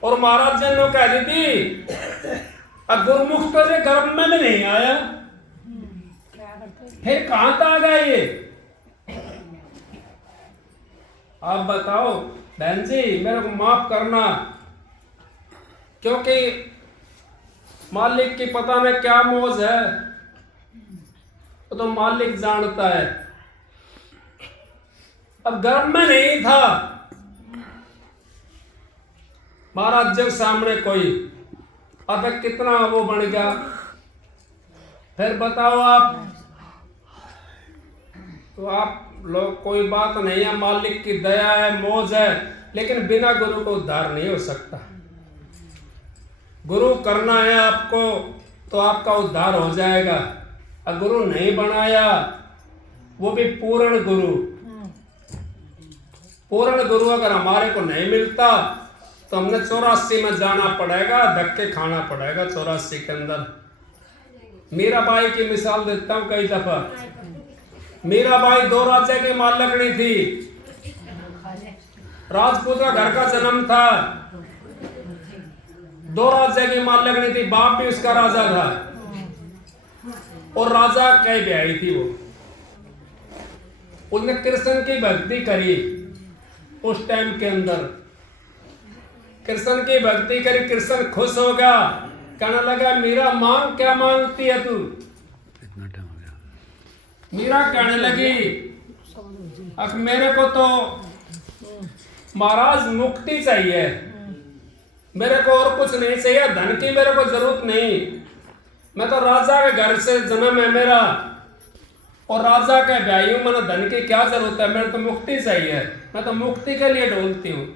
और महाराज जी ने कह दी थी, अब गुरमुख तो ये गर्भ में भी नहीं आया, फिर कहां तक आ गया ये? आप बताओ बहन जी, मेरे को माफ करना, क्योंकि मालिक की पता नहीं क्या मौज है, तो मालिक जानता है। अब गर्भ में नहीं था महाराज जी सामने कोई, अब कितना वो बन गया। फिर बताओ आप, तो आप लोग कोई बात नहीं है, मालिक की दया है, मौज है, लेकिन बिना गुरु को उद्धार नहीं हो सकता। गुरु करना है आपको तो आपका उद्धार हो जाएगा। और गुरु नहीं बनाया वो भी पूर्ण गुरु। पूर्ण गुरु अगर हमारे को नहीं मिलता तो हमने 84 में जाना पड़ेगा, धक्के खाना पड़ेगा 84 के अंदर। मीराबाई की मिसाल देता हूँ कई दफा। मीराबाई 2 राज्य की मालकिनी थी, राजपूत का घर का जन्म था, 2 राज्य की मालकिनी थी, बाप भी उसका राजा था और राजा कई ब्याही थी। वो उसने कृष्ण की भक्ति करी। उस टाइम के अंदर कृष्ण की भक्ति करी, कृष्ण खुश हो गया, कहने लगा मीरा मांग क्या मांगती है तू। इतना टाइम हो गया। मीरा कहने लगी अब मेरे को तो महाराज मुक्ति चाहिए, मेरे को और कुछ नहीं चाहिए, धन की मेरे को जरूरत नहीं, मैं तो राजा के घर से जन्म है मेरा और राजा के ब्याही हूं, मैंने धन की क्या जरूरत है, मेरे तो मुक्ति चाहिए, मैं तो मुक्ति के लिए ढूंढती हूँ।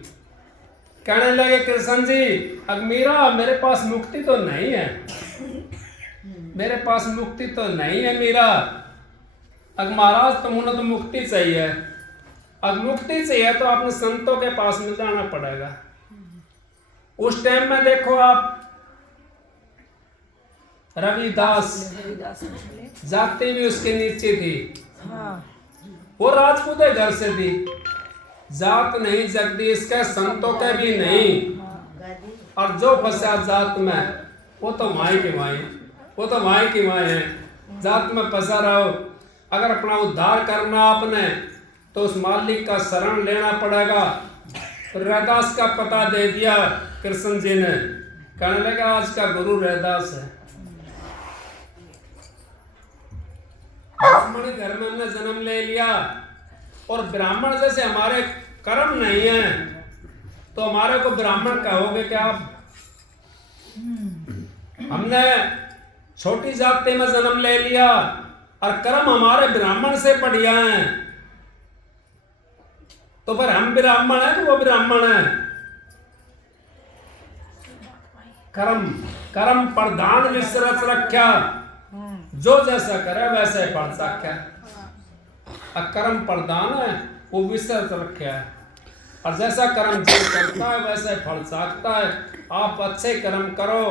कहने लगे कृष्ण जी अब मीरा मेरे पास मुक्ति तो नहीं है, मेरे पास मुक्ति तो नहीं है मीरा। अब महाराज तुमने तो मुक्ति चाहिए, अब मुक्ति चाहिए तो आपने संतों के पास में जाना पड़ेगा। उस टाइम में देखो आप रविदास जाति भी उसके नीचे थी, वो राजपूत घर से थी, जात नहीं जगदीश के संतों के भी नहीं, और जो फंसा जात में वो तो माई की माई, वो तो माई की माई है। जात में फंसा रहो, अगर अपना उद्धार करना आपने तो उस मालिक का शरण लेना पड़ेगा। तो रैदास का पता दे दिया कृष्ण जी ने, कहने लगा आज का गुरु रैदास है। ब्राह्मण घर में हमने जन्म ले लिया और ब्राह्मण जैसे हमारे कर्म नहीं है तो हमारे को ब्राह्मण कहोगे क्या आप? हमने छोटी जाति में जन्म ले लिया और कर्म हमारे ब्राह्मण से बढ़िया हैं, तो फिर हम ब्राह्मण है कि वो ब्राह्मण है? कर्म कर्म प्रधान विसरत रख्या, जो जैसा करे वैसे पढ़ सके। कर्म प्रधान है वो विसरत रख्या है, और जैसा कर्म जो करता है वैसे फल सकता है। आप अच्छे कर्म करो,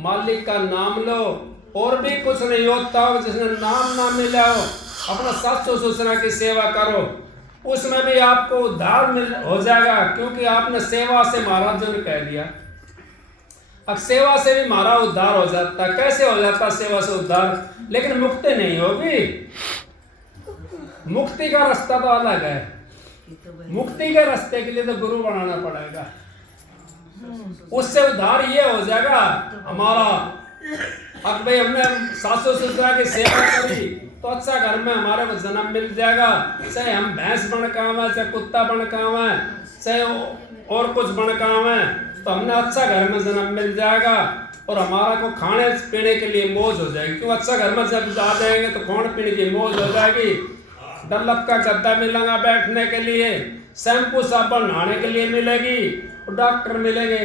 मालिक का नाम लो, और भी कुछ नहीं होता हो जिसने नाम ना मिला हो, अपना सासू ससुर की सेवा करो, उसमें भी आपको उद्धार हो जाएगा, क्योंकि आपने सेवा से महाराज ने कह दिया। अब सेवा से भी हमारा उद्धार हो जाता, कैसे हो जाता सेवा से उद्धार? लेकिन मुक्ति नहीं होगी, मुक्ति का रास्ता तो अलग है। मुक्ति के रास्ते के लिए तो गुरु बनाना पड़ेगा, उससे उद्धार ये हो जाएगा हमारा। अब भाई हमने सासू ससुर की सेवा करी तो अच्छा घर में हमारे को जन्म मिल जाएगा, चाहे हम भैंस बन कावे, चाहे कुत्ता बन कावे, चाहे और कुछ बन कावे, तो हमने अच्छा घर में जन्म मिल जाएगा और हमारा को खाने पीने के लिए मौज हो जाएगी। क्यों? अच्छा घर में जब जा जाएंगे तो खाने पीने की मौज हो जाएगी, डल्लप का गद्दा मिलेगा बैठने के लिए, शैम्पू साबुन नहाने के लिए मिलेगी, और डॉक्टर मिलेंगे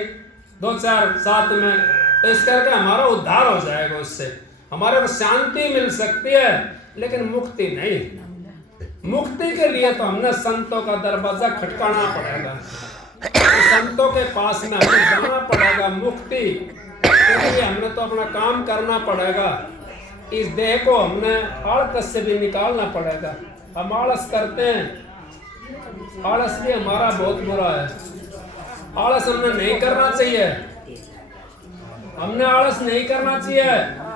2-4 साथ में, तो इस करके हमारा उद्धार हो जाएगा। उससे हमारे को शांति मिल सकती है, लेकिन मुक्ति नहीं। मुक्ति के लिए तो हमने संतों का दरवाजा खटकाना पड़ेगा, तो संतों के पास में हमें जाना पड़ेगा। मुक्ति के लिए हमने तो अपना काम करना पड़ेगा, इस देह को हमने आलस से भी निकालना पड़ेगा। हम आलस करते हैं, आलस भी हमारा बहुत बुरा है, आलस हमने नहीं करना चाहिए, हमने आलस नहीं करना चाहिए।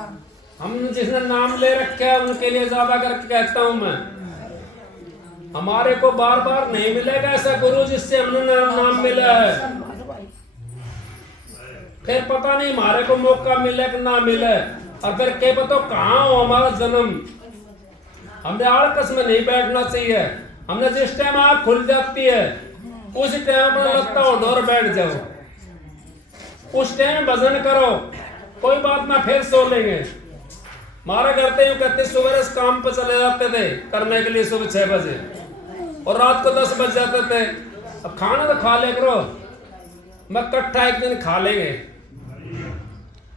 हम जिसने नाम ले रखे है उनके लिए ज्यादा करके कहता हूं मैं, हमारे को बार बार नहीं मिलेगा ऐसा गुरु जिससे हमने नाम मिला है। फिर पता नहीं हमारे को मौका मिले कि ना मिले, और फिर क्या पता कहाँ हो हमारा जन्म। हमने आलस में नहीं बैठना चाहिए, हमने जिस टाइम आँख खुल जाती है उस टाइम अपना लगता हो डोर बैठ जाओ, उस टाइम भजन करो, कोई बात ना फिर सो लेंगे। मारा करते हैं कहते सुबह इस काम पे चले जाते थे करने के लिए सुबह 6 बजे और रात को 10 बज जाते थे। अब खाना तो खा ले करो, मैं कट्ठा एक दिन खा लेंगे,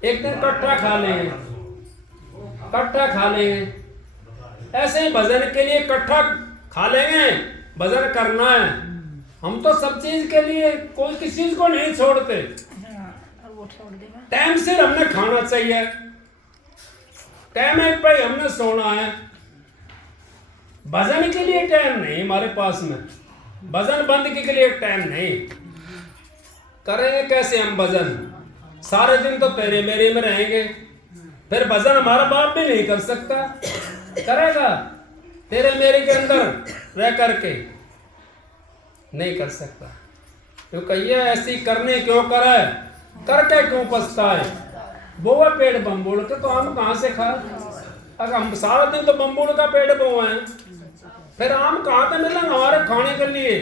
एक दिन कट्ठा खा लेंगे, कट्ठा खा लेंगे, ऐसे ही भजन के लिए इकट्ठा खा लेंगे, भजन करना है। हम तो सब चीज के लिए कोई किसी चीज को नहीं छोड़ते। टाइम से हमने खाना चाहिए, टाइम पे हमने सोना है। भजन के लिए टाइम नहीं हमारे पास में, भजन बंद के लिए टाइम नहीं। करेंगे कैसे हम भजन? सारे दिन तो तेरे मेरे में रहेंगे, फिर भजन हमारा बाप भी नहीं कर सकता, करेगा? तेरे मेरे के अंदर रह करके नहीं कर सकता। क्योंकि ये ऐसी करने क्यों करे, करके क्यों पछताए? बोआ पेड़ बम्बूड़ के तो आम कहाँ से खा? अगर हम सारा दिन तो बम्बूड़ का पेड़ बोए हैं, फिर आम कहाँ से मिलेंगे हमारे खाने के लिए?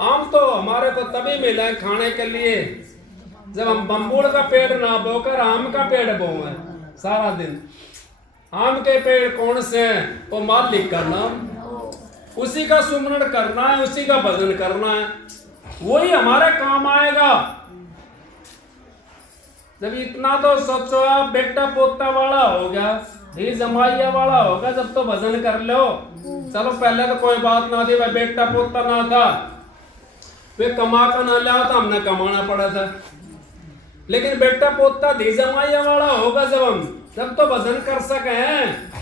आम तो हमारे को तभी मिले खाने के लिए जब हम बम्बूड़ का पेड़ ना बोकर आम का पेड़ बोए सारा दिन। आम के पेड़ कौन से हैं? वो मालिक का नाम, उसी का सुमरण करना है, उसी का भजन करना है, वही हमारे काम आएगा। जब इतना तो सोचो आप, बेटा पोता वाला हो गया, धी जमाइया वाला होगा जब तो भजन कर लो। चलो पहले तो कोई बात ना थी, भाई बेटा पोता ना था, वे कमा कर ना लिया था, हमने कमाना पड़ा था। लेकिन बेटा पोता धी जमाइया वाला होगा जब तो भजन कर सके हैं।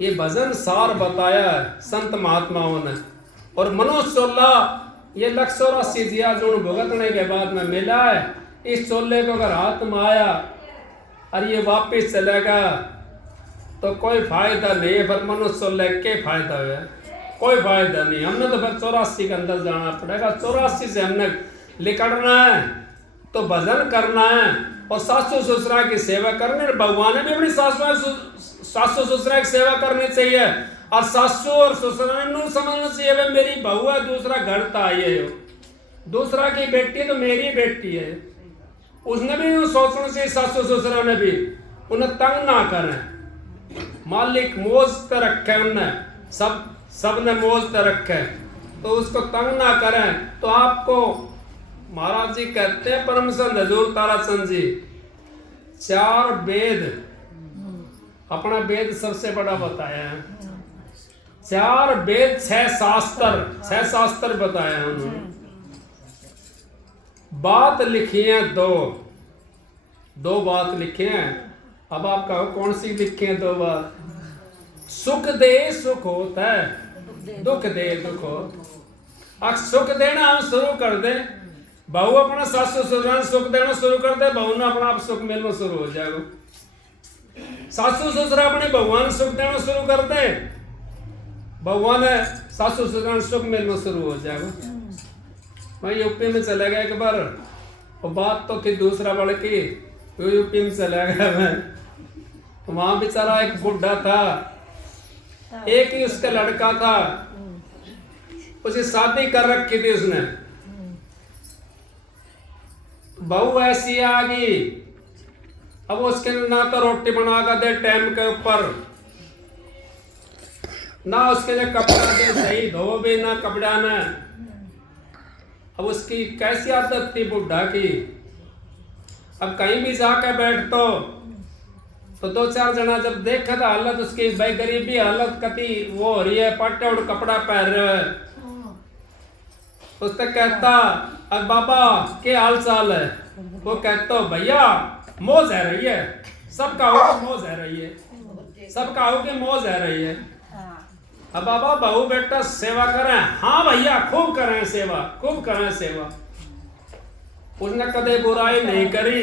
ये भजन सार बताया संत महात्माओं ने। और मनोज चोला ये 184 जिया जो भुगतने के बाद में मिला है, इस चोले को अगर हाथ में आया और ये वापिस चलेगा तो कोई फायदा नहीं है। पर मनोज चोले के फायदा है? कोई फायदा नहीं। हमने तो फिर 84 के अंदर जाना पड़ेगा। 84 से हमने निकलना है तो भजन करना है और सासू ससुरा की सेवा करनी है। भगवान ने भी अपनी सासू ससुरा की सेवा करनी चाहिए। और सासू और ससुरा ने समझना चाहिए भाई मेरी बहू है, दूसरा घर था ये हो, दूसरा की बेटी है तो मेरी बेटी है। उसने भी सोचना चाहिए, सासू ससुरा ने भी, उन्हें तंग ना करें। मालिक मौज पे रखे, उन्हें सब ने मौज पे रखे तो उसको तंग ना करें। तो आपको महाराज जी कहते हैं, परम संत हजूर ताराचंद जी, 4 वेद, अपना वेद सबसे बड़ा बताया है। 4 वेद 6 शास्त्र बताया उन्होंने। बात लिखी है दो बात लिखी है। अब आप कहो कौन सी लिखी है 2 बात? सुख दे सुख होता है, दुख दे दुख हो। अब सुख देना हम शुरू कर दे, बहू अपना सासू ससुर सुख देना शुरू कर दे, बहू ने अपना आप सुख मिलना शुरू हो जाएगा। सासू ससुर अपने भगवान सुख देना शुरू कर दे, भगवान सासू ससुर सुख मिलना शुरू हो जाएगा। मैं यूपी में चला गया एक बार, और बात तो थी दूसरा बढ़ की, तो यूपी में चला गया मैं। तो वहां बेचारा एक बुढ़ा था, एक ही उसका लड़का था, उसकी शादी कर रखी थी उसने। बहू ऐसी आ गई, अब उसके ना तो रोटी बना कर दे टाइम के ऊपर, ना उसके लिए कपड़ा दे सही धो भी, ना कपड़ा ना। अब उसकी कैसी आदत थी बुढ़ा की, अब कहीं भी जाकर बैठ तो 2-4 जना जब देखे तो हालत उसकी भाई गरीबी हालत कति वो हो रही है, पट्टे और कपड़ा पहन रहे है। उसने कहता अब बाबा क्या हाल चाल है? वो कहता भैया मौज है रही है, सबका हो मौज है रही है, सबका हो के मौज है रही है। अब बाबा बहू बेटा सेवा करें? हाँ भैया खूब करें सेवा, खूब करें सेवा। उसने कदे बुराई नहीं करी,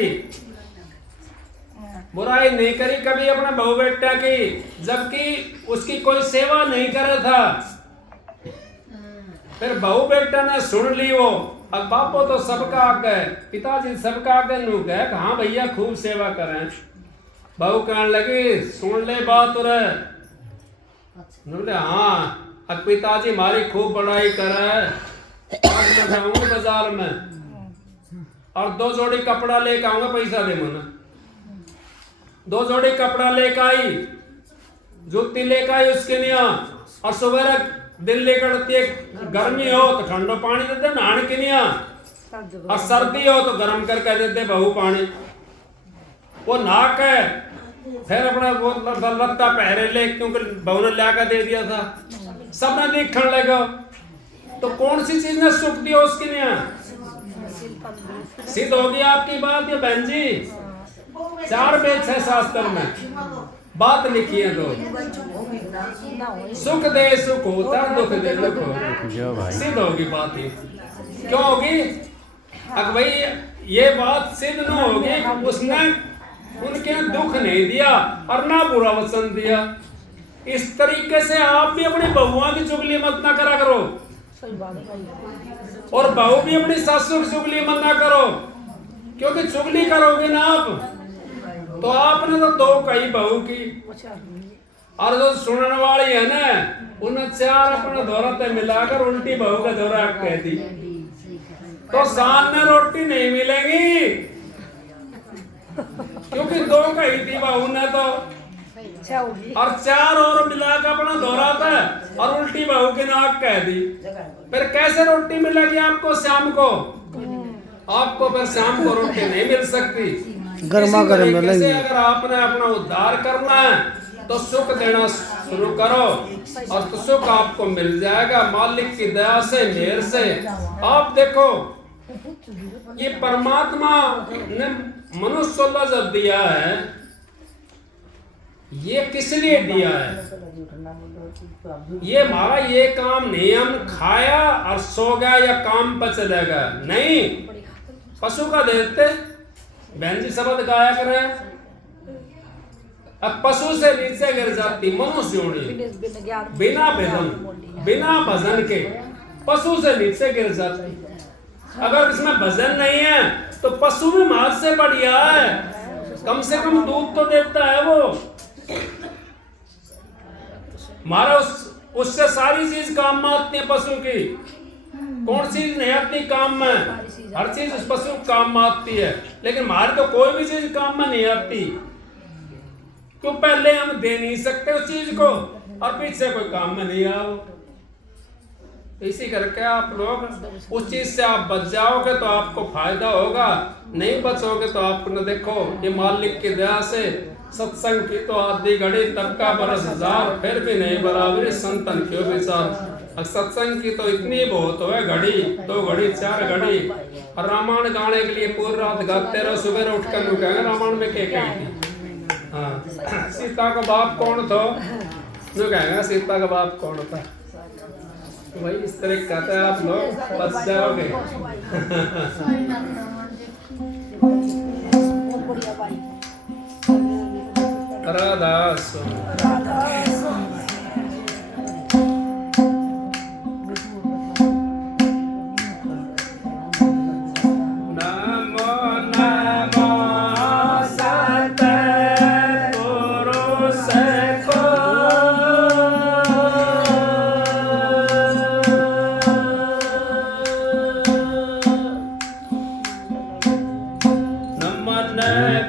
बुराई नहीं करी कभी अपने बहू बेटा की, जबकि उसकी कोई सेवा नहीं करे था। फिर बहू बेटा ने सुन ली वो, अब बापो तो सबका आगे, पिताजी सबका आगे नु गए, हाँ भैया खूब सेवा करें। बहू कहने लगी सुन ले बात रे, बोले हाँ अब पिताजी हमारी खूब बड़ाई करे, आज मैं जाऊंगा बाजार में और 2 जोड़ी कपड़ा लेकर आऊंगा, पैसा दे मुझे। 2 जोड़ी कपड़ा लेकर आई, जूती लेकर आई उसके लिए, और सुबह दिन लेकर गर्मी हो तो ठंडा पानी देते नहाने के लिए, और सर्दी हो तो गर्म करके देते बहू पानी। वो नहा के फिर अपना वो लत्ता पहरे ले, क्योंकि बहू ने ला दे दिया था, सब ने देखने लगा। तो कौन सी चीज ने सुख दिया उसके लिए? सिद्ध होगी आपकी बात ये बहन जी। 4 वेद है शास्त्र में, बात लिखी है दो। सुख दे सुख होता, दुख दे दुख होता। सिद्ध होगी बात ये। क्यों होगी? अगर भाई ये बात सिद्ध न होगी, उसने उनके दुख नहीं दिया और ना बुरा वचन दिया। इस तरीके से आप भी अपनी बहुओं की चुगली मत ना करा करो, और बहू भी अपनी सासू की चुगली मत ना करो, क्योंकि चुगली करोगे ना आप तो आपने तो 2 कही बहू की, और जो सुनने वाली है ना उन्हें 4 अपने दोहराते मिलाकर उल्टी बहू का दोहरा कह दी, तो सामने रोटी नहीं मिलेगी, क्योंकि 2 कही थी बहू ने तो, और 4 और मिलाकर अपना दोहराता है और उल्टी बहू के नाक कह दी। फिर कैसे रोटी मिलेगी आपको शाम को? आपको फिर शाम को रोटी नहीं मिल सकती। गर्मा गर्म मिलेगी। अगर आपने अपना उद्धार करना है तो सुख देना शुरू करो, और तो सुख आपको मिल जाएगा मालिक की दया से, मेहर से। आप देखो ये परमात्मा ने मनुष्य को जब दिया है, ये किस लिए दिया है? ये हमारा ये काम नहीं हम खाया और सो गया या काम पर चला गया, नहीं। पशु का देते बहन जी शब्द गाया करे, अब पशु से नीचे गिर जाती मनुष्य जोड़ी, बिना भजन के पशु से नीचे गिर जाती। अगर इसमें भजन नहीं है तो पशु भी माल से बढ़िया है, कम से कम दूध तो देता है वो। हमारा उससे सारी चीज काम में आती है पशु की, कौन चीज नहीं आती काम में? हर चीज उस पशु काम में आती है, लेकिन हमारे तो कोई भी चीज काम में नहीं आती, क्यों? पहले हम दे नहीं सकते उस चीज को, और पीछे कोई काम में नहीं आओ। इसी करके आप लोग उस चीज से आप बच जाओगे तो आपको फायदा होगा, नहीं बचोगे तो आपने देखो ये मालिक की दया से सत्संग की तो आधी घड़ी तब का बरस हजार, फिर भी नहीं बराबरी संतन क्यों विचार। सत्संग की तो इतनी बहुत है, घड़ी 2 घड़ी 4 घड़ी, और रामायण गाने के लिए पूरी रात गाते रहो, सुबह उठ कर कहेंगे रामायण में क्या कही। हाँ, सीता का बाप कौन था? जो कहेंगे सीता का बाप कौन था? वही इस तरह कहते हैं आप लोग बच जाओगे। राधा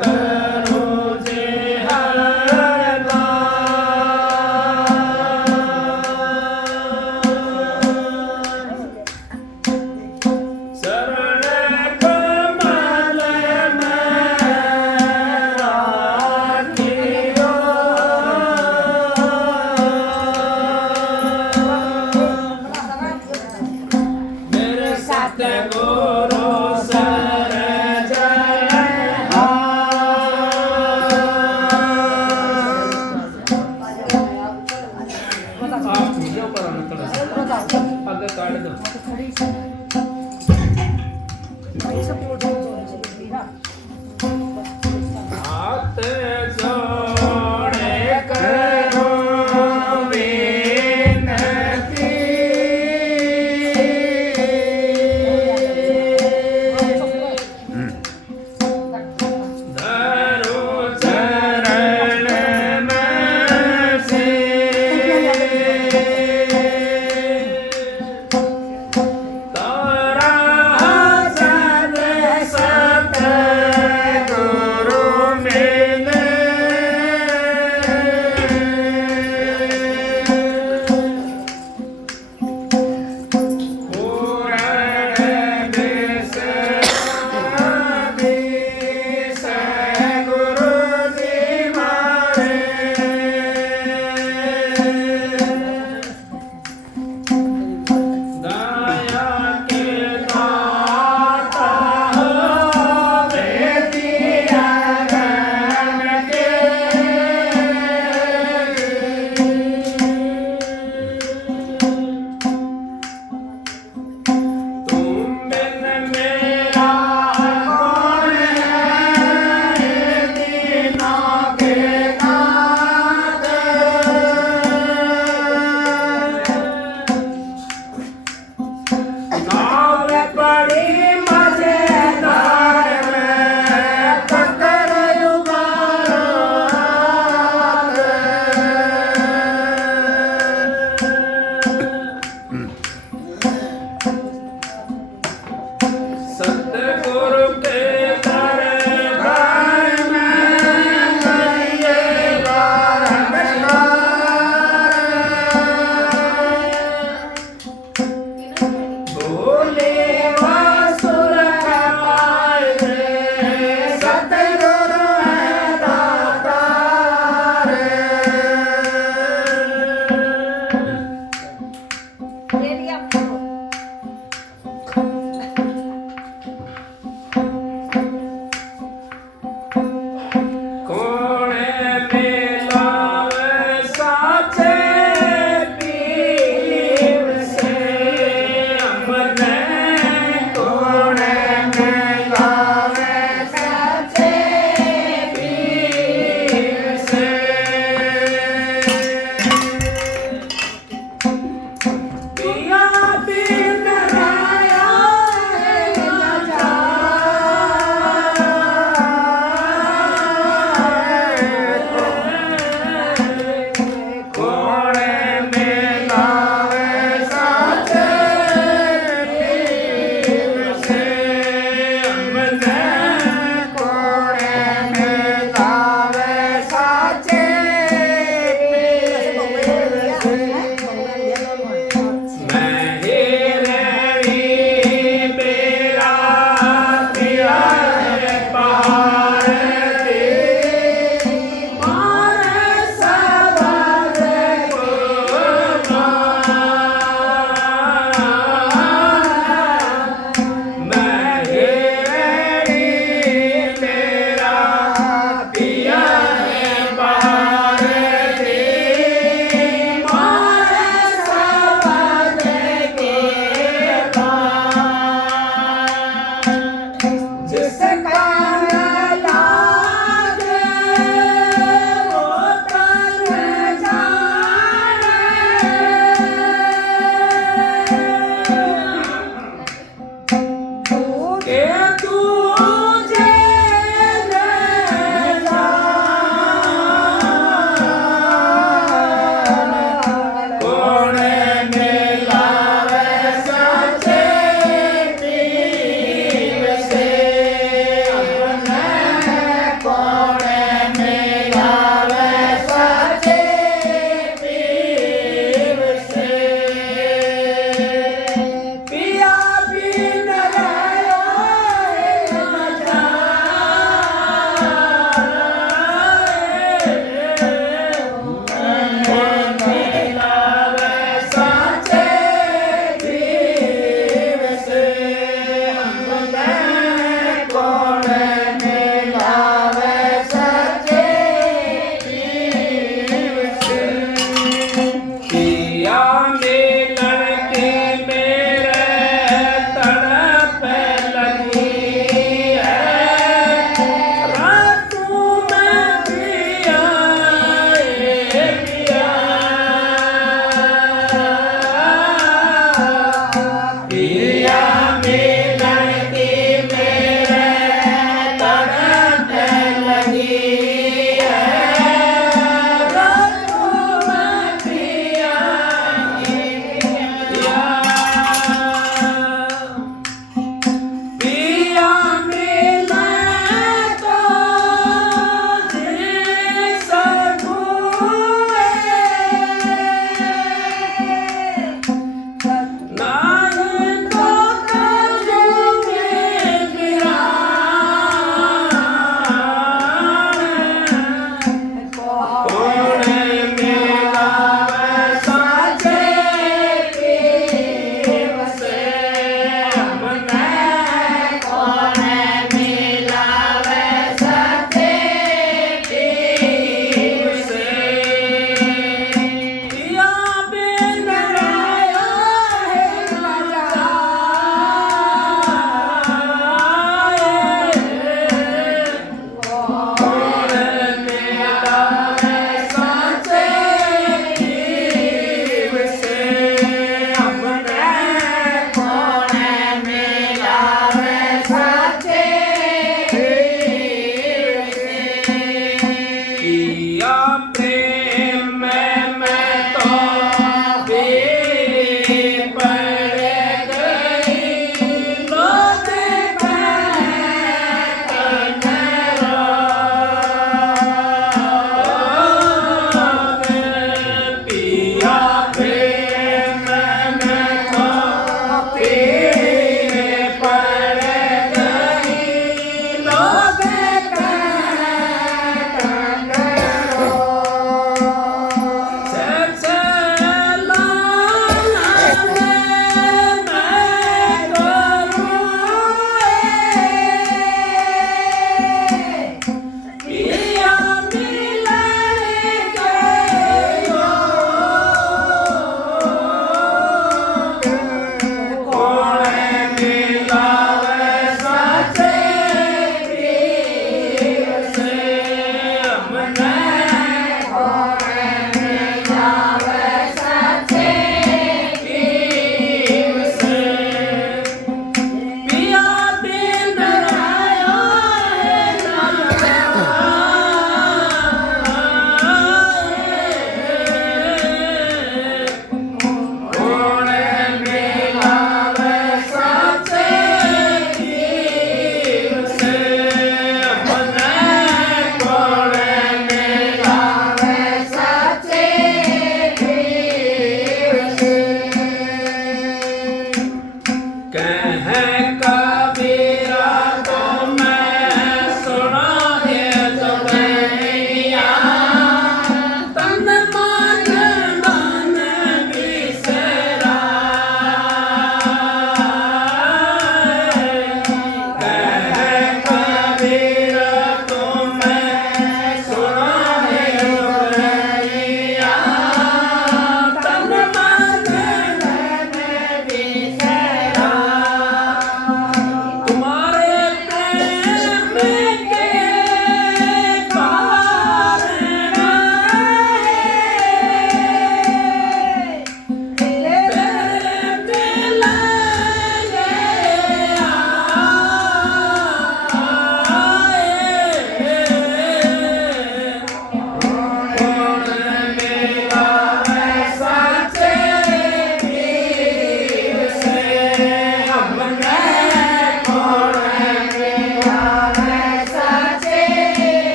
करो जे हर के तुझे ले जाने कौन मिलावे सच्चे पीर से कौन मिलावे सच्चे पीर से पिया बिन रहो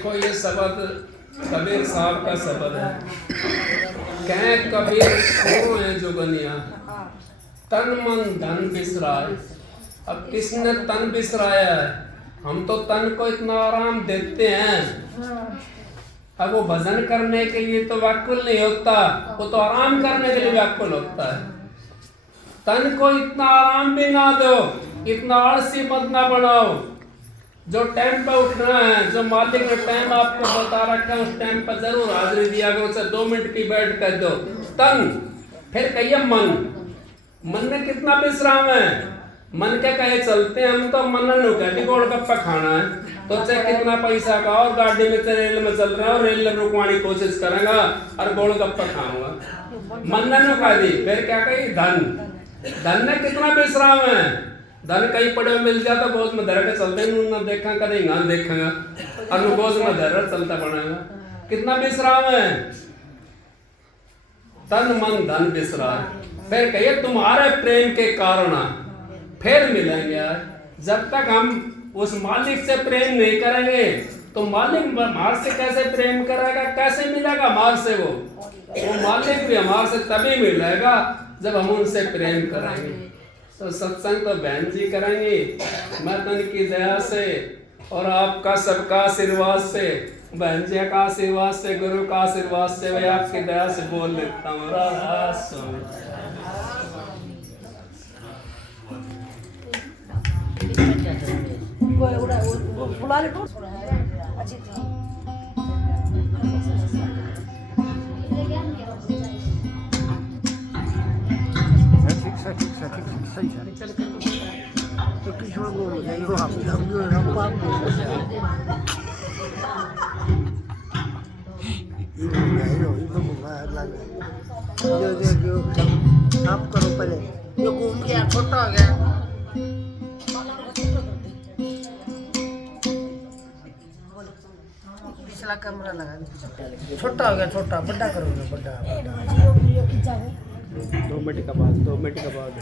देखो ये शब्द कबीर साहब का शब्द है। कह कबीर सो है जोगनिया, तन मन धन बिसराए। अब किसने तन बिसराया है? हम तो तन को इतना आराम देते हैं। अब वो भजन करने के लिए तो व्याकुल नहीं होता, वो तो आराम करने के लिए व्याकुल होता है। तन को इतना आराम भी ना दो, इतना आलसी मत ना बनाओ। जो टाइम पर उठना है, जो मालिक ने टाइम आपको बता रखा है, उस टाइम पर जरूर हाजिरी दिया करो। उसे 2 मिनट की बैठ कर दो। तन, फिर कहिए मन। मन में कितना विश्राम है? मन के कहे चलते हैं हम तो मनन हो गया, गोलगप्पा खाना है तो चाहे कितना पैसा का और गाड़ी में से रेल में चल रहा है और रेल में रुकवाने की कोशिश करेगा और गोलगप्पा खाऊंगा। मनन का दी, फिर क्या कही? धन। धन में कितना विश्राम है? धन कहीं पड़े मिल जाता गोद में धर के चलते ना देखा करेगा देखेगा और गोद में धर चलता पड़ेगा। कितना विश्राम है? तन मन धन विश्राम। फिर कहिए तुम्हारे प्रेम के कारण फिर मिलेंगे। जब तक हम उस मालिक से प्रेम नहीं करेंगे तो मालिक हमारे से कैसे प्रेम करेगा? कैसे मिलेगा हमारे से? वो मालिक भी हमारे से तभी मिलेगा जब हम उनसे प्रेम करेंगे। तो सत्संग तो बहन जी करेंगे, मैं तन की दया से और आपका सबका आशीर्वाद से, बहन जी का आशीर्वाद से, गुरु का आशीर्वाद से, मैं आपकी दया से बोल लेता हूँ। राधा स्वामी। आप करो पहले, ये घूम गया, छोटा हो गया। पिछला कैमरा लगा, छोटा हो गया, छोटा बड़ा करोगे, बड़ा 2 मिनट का बाद, 2 मिनट का बाद।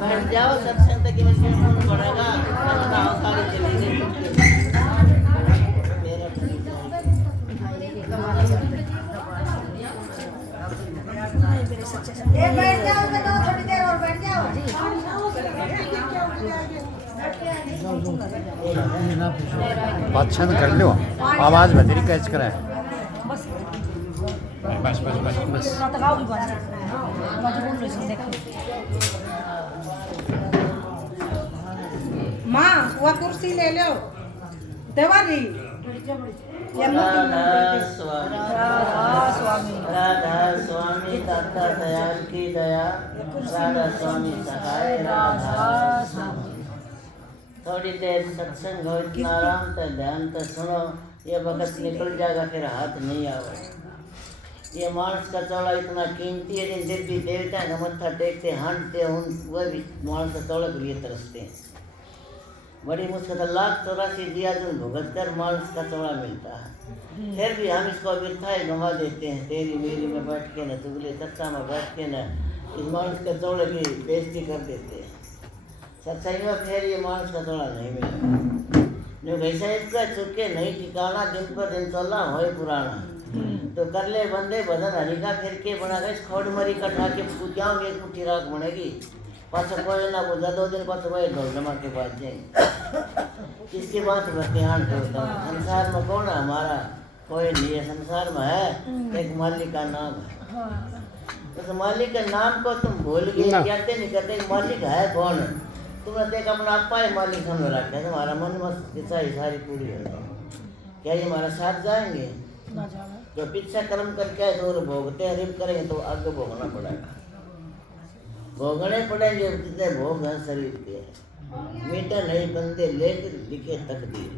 बैठ जाओ सत्संग तक मन बढ़ेगा बैठ जाओ थोड़ी देर और बैठ जाओ। बादशाह कर लो आवाज बदरी कैच कराए बस बस बस बस बस लगाओ भी बस मजबूर लो इसमें देखो। माँ वो कुर्सी ले लो देवारी। राधा स्वामी दाता दयाल की दया राधा स्वामी सहाय राधा थोड़ी देर सत्संग हो इतना आराम से ध्यान से सुनो ये वक्त निकल जाएगा फिर हाथ नहीं आवे। ये मानस का चौड़ा इतना कीमती है जिन देवी देवता का मत्था टेकते हांडते उन वह भी मानस का चौड़ा के लिए तरसते हैं। बड़ी मुश्किल 1,84 दिया जो भुगत कर मानस का चौड़ा मिलता है। फिर भी हम इसको व्यर्थाय गंवा देते हैं। तेरी मेरी में बैठ के न तुगले सत्ता में बैठ के न इस मानस के चौड़े की बेइज्जती कर देते हैं। सच्चाई में फिर ये मानस का चौड़ा नहीं मिलेगा जो वैसा इसका चुके नहीं ठिकाना दिन पर दिन चला हो पुराना तो कर ले बंदे बदन हरी का फिर के बना गए खोड़ मरी कटा के पूजाओगे कुटी राख बनेगी पास कोई ना बुझा 2 दिन पास वही ढोल जमा के बाद जाएंगे। इसकी बात पर ध्यान करता हूँ। संसार में कौन है हमारा कोई नहीं है। संसार में है एक मालिक का नाम है। उस मालिक के नाम को तुम भूल गए कहते नहीं करते मालिक है कौन। तुमने देखा अपना आपा ही मालिक समझ रखा है। तुम्हारा मन मस्त इच्छा सारी पूरी हो जाए। क्या ये हमारा साथ जाएंगे जो पीछा कर्म करके दूर भोगते हैं रिप करेंगे तो आगे भोगना पड़ेगा। भोगने पड़ेंगे जितने भोग हैं शरीर के मीठा नहीं बंदे लेकर लिखे तकदीर।